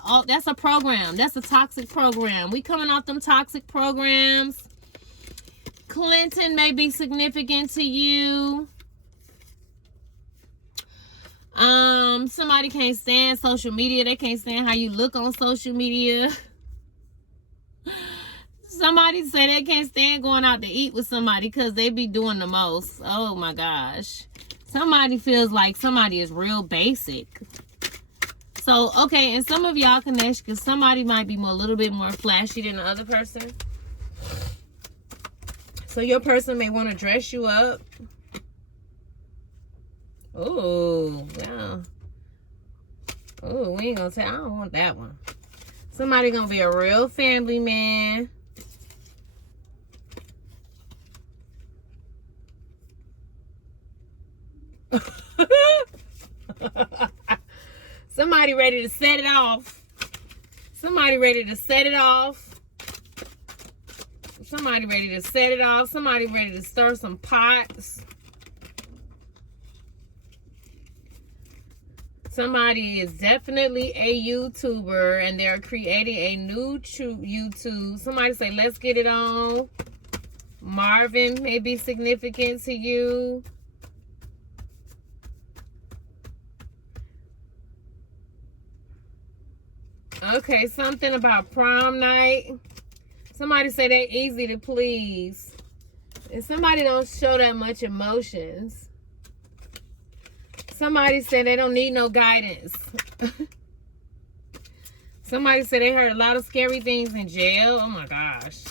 a program. That's a toxic program. We coming off them toxic programs. Clinton may be significant to you. Somebody can't stand social media. They can't stand how you look on social media. Somebody say they can't stand going out to eat with somebody because they be doing the most. Oh my gosh. Somebody feels like somebody is real basic. So, okay, and some of y'all connect because somebody might be a little bit more flashy than the other person. So your person may want to dress you up. Oh, yeah. Oh, we ain't gonna say, I don't want that one. Somebody gonna be a real family man. Somebody ready to set it off. Somebody ready to set it off. Somebody ready to set it off. Somebody ready to stir some pots. Somebody is definitely a YouTuber and they're creating a new YouTube. Somebody say, let's get it on. Marvin may be significant to you. Okay, something about prom night. Somebody say they're easy to please. And somebody don't show that much emotions. Somebody said they don't need no guidance. Somebody said they heard a lot of scary things in jail. Oh my gosh.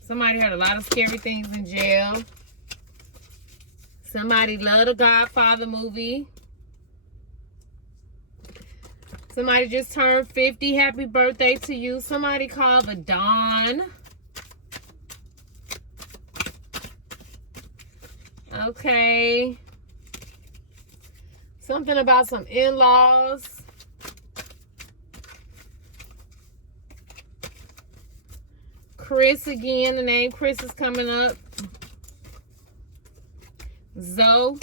Somebody heard a lot of scary things in jail. Somebody loved the Godfather movie. Somebody just turned 50. Happy birthday to you. Somebody called the Dawn. Okay. Something about some in-laws. Chris again. The name Chris is coming up. Zoe.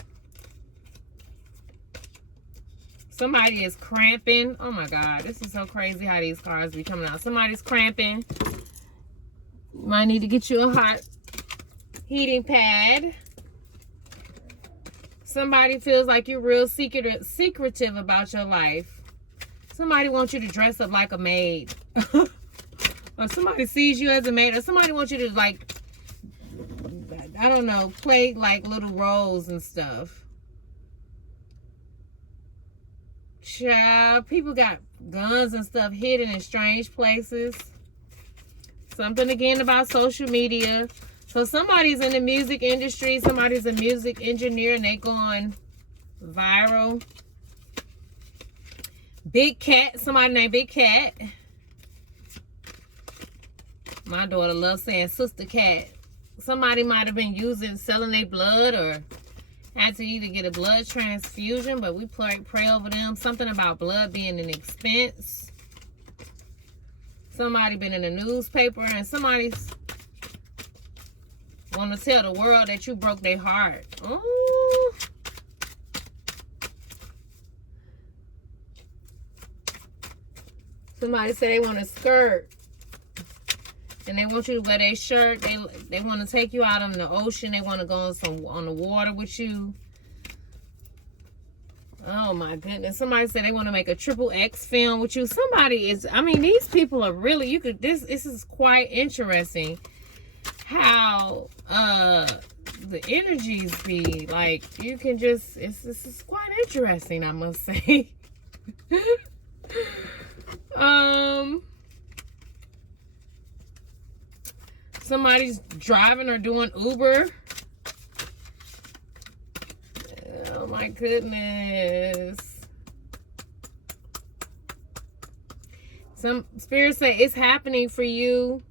Somebody is cramping. Oh my God, this is so crazy how these cards be coming out. Somebody's cramping. You might need to get you a hot heating pad. Somebody feels like you're real secretive about your life. Somebody wants you to dress up like a maid. Or somebody sees you as a maid. Or somebody wants you to, like, I don't know, play like little roles and stuff. Child, people got guns and stuff hidden in strange places. Something again about social media. So somebody's in the music industry. Somebody's a music engineer and they going viral. Big Cat. Somebody named Big Cat. My daughter loves saying Sister Cat. Somebody might have been selling their blood or had to either get a blood transfusion, but we pray over them. Something about blood being an expense. Somebody been in the newspaper and somebody's want to tell the world that you broke their heart. Ooh. Somebody say they want a skirt. And they want you to wear their shirt. They want to take you out on the ocean. They want to go on the water with you. Oh my goodness. Somebody said they want to make a XXX film with you. Somebody is, I mean, these people are really, this is quite interesting. How the energies be. Like, you can just, this is quite interesting, I must say. Somebody's driving or doing Uber. Oh my goodness. Some spirits say it's happening for you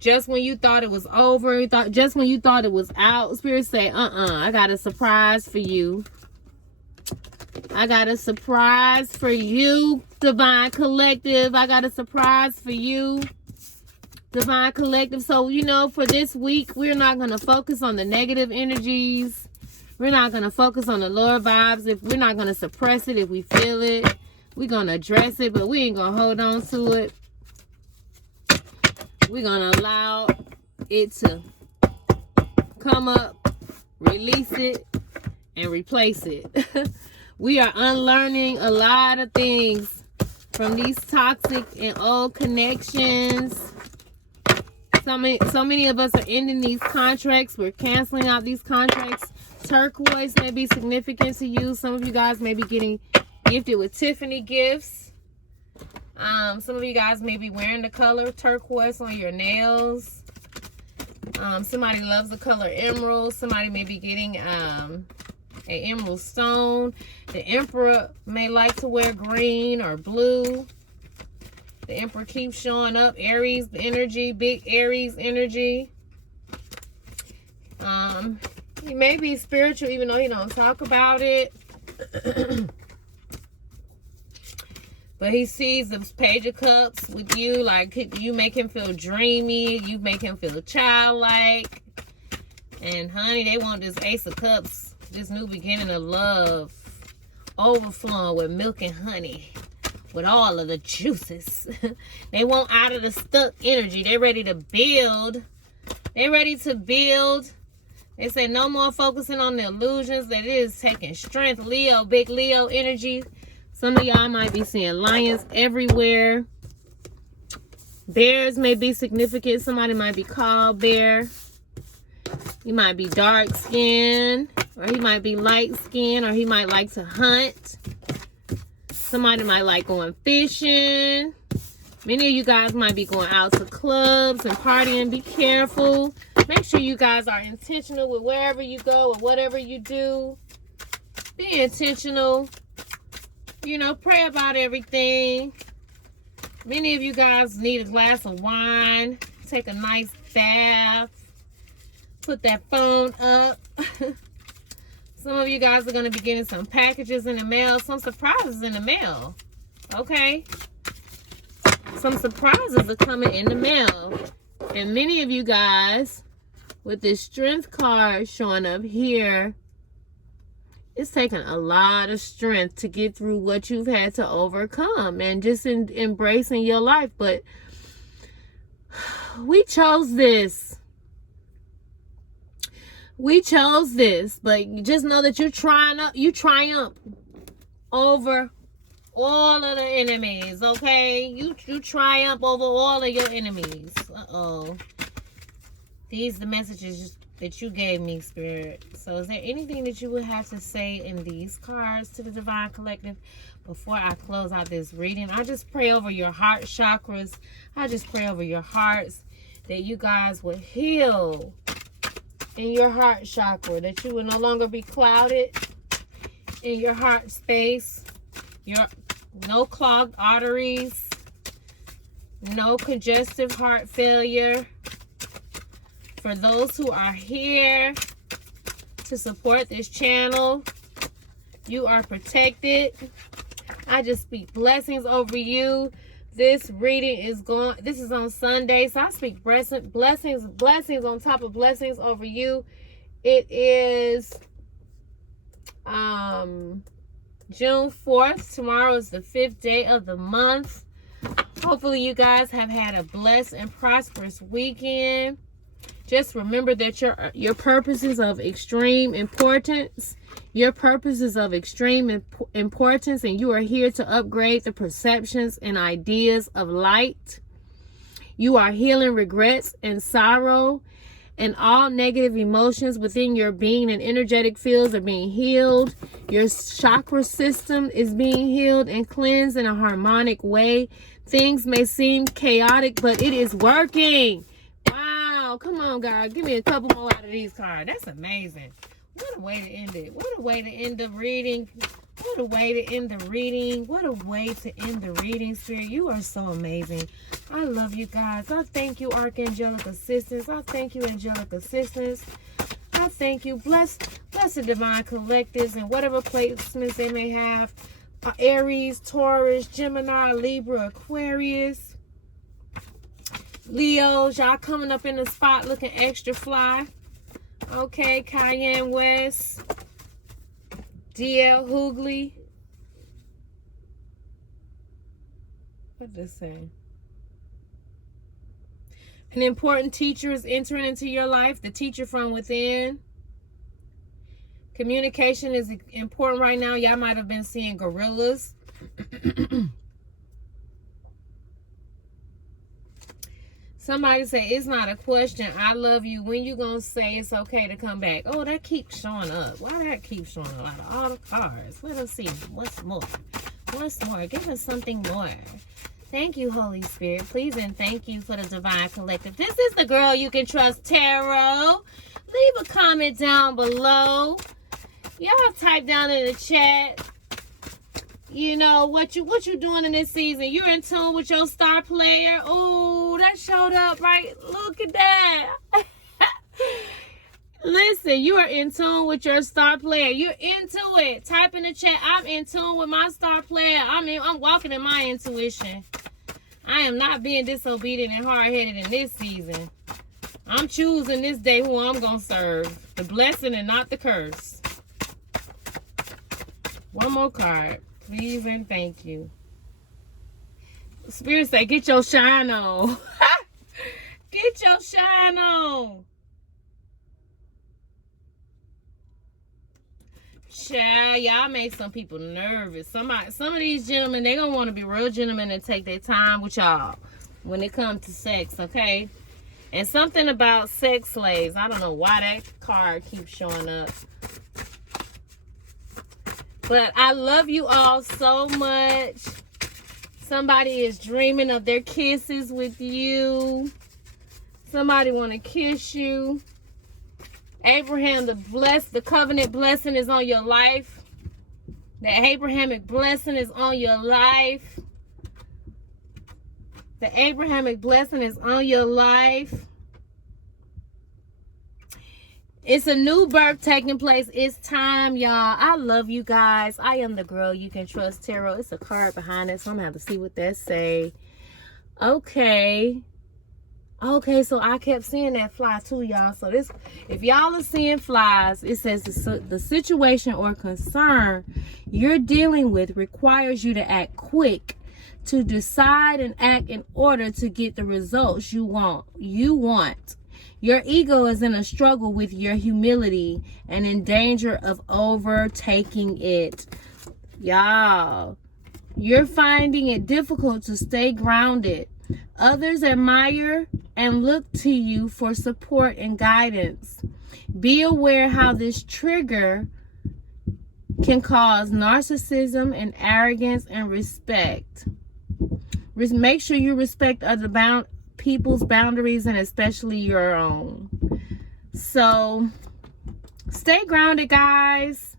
just when you thought it was over. Just when you thought it was out. Spirits say, I got a surprise for you. I got a surprise for you, Divine Collective. I got a surprise for you, Divine Collective. So, you know, for this week, we're not going to focus on the negative energies. We're not going to focus on the lower vibes. If we're not going to suppress it, if we feel it, we're going to address it, but we ain't going to hold on to it. We're going to allow it to come up, release it, and replace it. We are unlearning a lot of things from these toxic and old connections. So many of us are ending these contracts. We're canceling out these contracts. Turquoise may be significant to you. Some of you guys may be getting gifted with Tiffany gifts. Some of you guys may be wearing the color turquoise on your nails. Somebody loves the color emerald. Somebody may be getting an emerald stone. The Emperor may like to wear green or blue. The Emperor keeps showing up. Aries energy, big Aries energy. He may be spiritual even though he don't talk about it. But he sees the Page of Cups with you. Like, you make him feel dreamy. You make him feel childlike. And honey, they want this Ace of Cups, this new beginning of love, overflowing with milk and honey, with all of the juices. They want out of the stuck energy. They're ready to build. They're ready to build. They say no more focusing on the illusions. That it is taking strength. Leo, big Leo energy. Some of y'all might be seeing lions everywhere. Bears may be significant. Somebody might be called bear. He might be dark skinned, or he might be light skinned, or he might like to hunt. Somebody might like going fishing. Many of you guys might be going out to clubs and partying. Be careful. Make sure you guys are intentional with wherever you go or whatever you do. Be intentional. You know, pray about everything. Many of you guys need a glass of wine. Take a nice bath. Put that phone up. Some of you guys are going to be getting some packages in the mail. Some surprises in the mail. Okay? Some surprises are coming in the mail. And many of you guys with this strength card showing up here, it's taken a lot of strength to get through what you've had to overcome and just embracing your life. But we chose this. We chose this. But just know that you triumph over all of the enemies, okay? You triumph over all of your enemies. Uh-oh. These are the messages that you gave me, Spirit. So is there anything that you would have to say in these cards to the Divine Collective before I close out this reading? I just pray over your heart chakras. I just pray over your hearts that you guys will heal in your heart chakra, that you will no longer be clouded in your heart space. No clogged arteries, no congestive heart failure. For those who are here to support this channel, you are protected. I just speak blessings over you. This reading is this is on Sunday, so I speak blessings on top of blessings over you. It is June 4th. Tomorrow is the 5th day of the month. Hopefully you guys have had a blessed and prosperous weekend. Just remember that your purpose is of extreme importance. Your purpose is of extreme importance, and you are here to upgrade the perceptions and ideas of light. You are healing regrets and sorrow, and all negative emotions within your being and energetic fields are being healed. Your chakra system is being healed and cleansed in a harmonic way. Things may seem chaotic, but it is working. Wow, come on, God. Give me a couple more out of these cards. That's amazing. What a way to end it. What a way to end the reading. What a way to end the reading. What a way to end the reading, Spirit. You are so amazing. I love you guys. I thank you, Archangelic Assistance. I thank you, Angelic Assistance. I thank you. Bless the Divine Collectives and whatever placements they may have. Aries, Taurus, Gemini, Libra, Aquarius, Leos. Y'all coming up in the spot looking extra fly. Okay, Cayenne West, DL Hoogley. What does it say? An important teacher is entering into your life, the teacher from within. Communication is important right now. Y'all might have been seeing gorillas. Somebody say, it's not a question. I love you. When you gonna say it's okay to come back? Oh, that keeps showing up. Why that keeps showing up? Out of all the cards. Let us see. What's more? What's more? Give us something more. Thank you, Holy Spirit. Please and thank you for the Divine Collective. This is the Girl You Can Trust Tarot. Leave a comment down below. Y'all type down in the chat, you know, what you doing in this season. You're in tune with your star player. Oh, that showed up, right? Look at that. Listen, you are in tune with your star player. You're into it. Type in the chat, I'm in tune with my star player. I'm walking in my intuition. I am not being disobedient and hard-headed in this season. I'm choosing this day who I'm going to serve. The blessing and not the curse. One more card. Please and thank you. Spirit say, get your shine on. Get your shine on. Child, y'all make some people nervous. Some of these gentlemen, they gonna want to be real gentlemen and take their time with y'all when it comes to sex, okay? And something about sex slaves. I don't know why that card keeps showing up. But I love you all so much. Somebody is dreaming of their kisses with you. Somebody want to kiss you. Abraham, the covenant blessing is on your life. The Abrahamic blessing is on your life. The Abrahamic blessing is on your life. It's a new birth taking place. It's time, y'all. I love you guys. I am the Girl You Can Trust Tarot. It's a card behind it, so I'm going to have to see what that say. Okay. Okay, so I kept seeing that fly too, y'all. So this, if y'all are seeing flies, it says the situation or concern you're dealing with requires you to act quick, to decide and act in order to get the results you want. Your ego is in a struggle with your humility and in danger of overtaking it. Y'all, you're finding it difficult to stay grounded. Others admire and look to you for support and guidance. Be aware how this trigger can cause narcissism and arrogance and respect. Make sure you respect other people's boundaries and especially your own. So stay grounded, guys.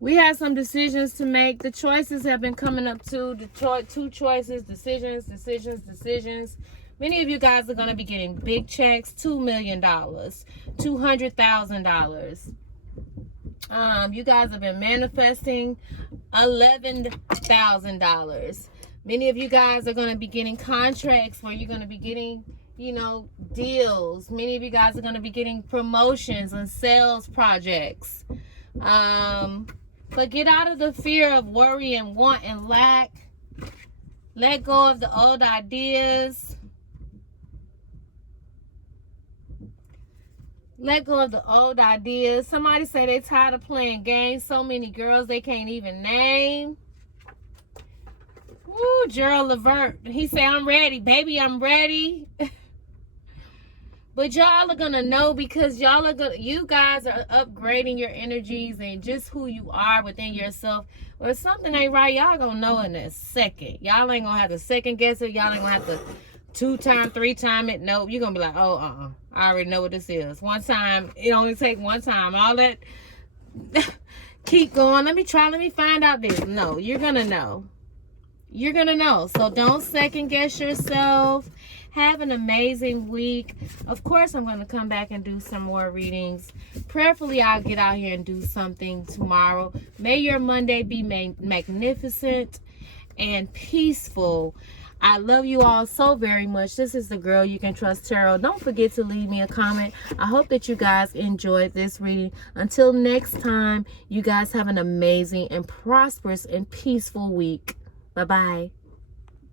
We have some decisions to make. The choices have been coming up too. Two choices, decisions. Many of you guys are going to be getting big checks, $2 million, $200,000. You guys have been manifesting $11,000. Many of you guys are going to be getting contracts where you're going to be getting, deals. Many of you guys are going to be getting promotions and sales projects. But get out of the fear of worry and want and lack. Let go of the old ideas. Let go of the old ideas. Somebody say they tired of playing games. So many girls they can't even name. Woo, Gerald Levert. He say, I'm ready. Baby, I'm ready. But y'all are going to know because you guys are upgrading your energies and just who you are within yourself. Well, if something ain't right, y'all going to know in a second. Y'all ain't going to have to second guess it. Y'all ain't going to have to 2-time, 3-time it. Nope. You're going to be like, oh, I already know what this is. One time, it only take one time. All that, keep going. Let me find out this. No, you're going to know. You're going to know. So don't second guess yourself. Have an amazing week. Of course, I'm going to come back and do some more readings. Prayerfully, I'll get out here and do something tomorrow. May your Monday be magnificent and peaceful. I love you all so very much. This is the Girl You Can Trust Tarot. Don't forget to leave me a comment. I hope that you guys enjoyed this reading. Until next time, you guys have an amazing and prosperous and peaceful week. Bye-bye.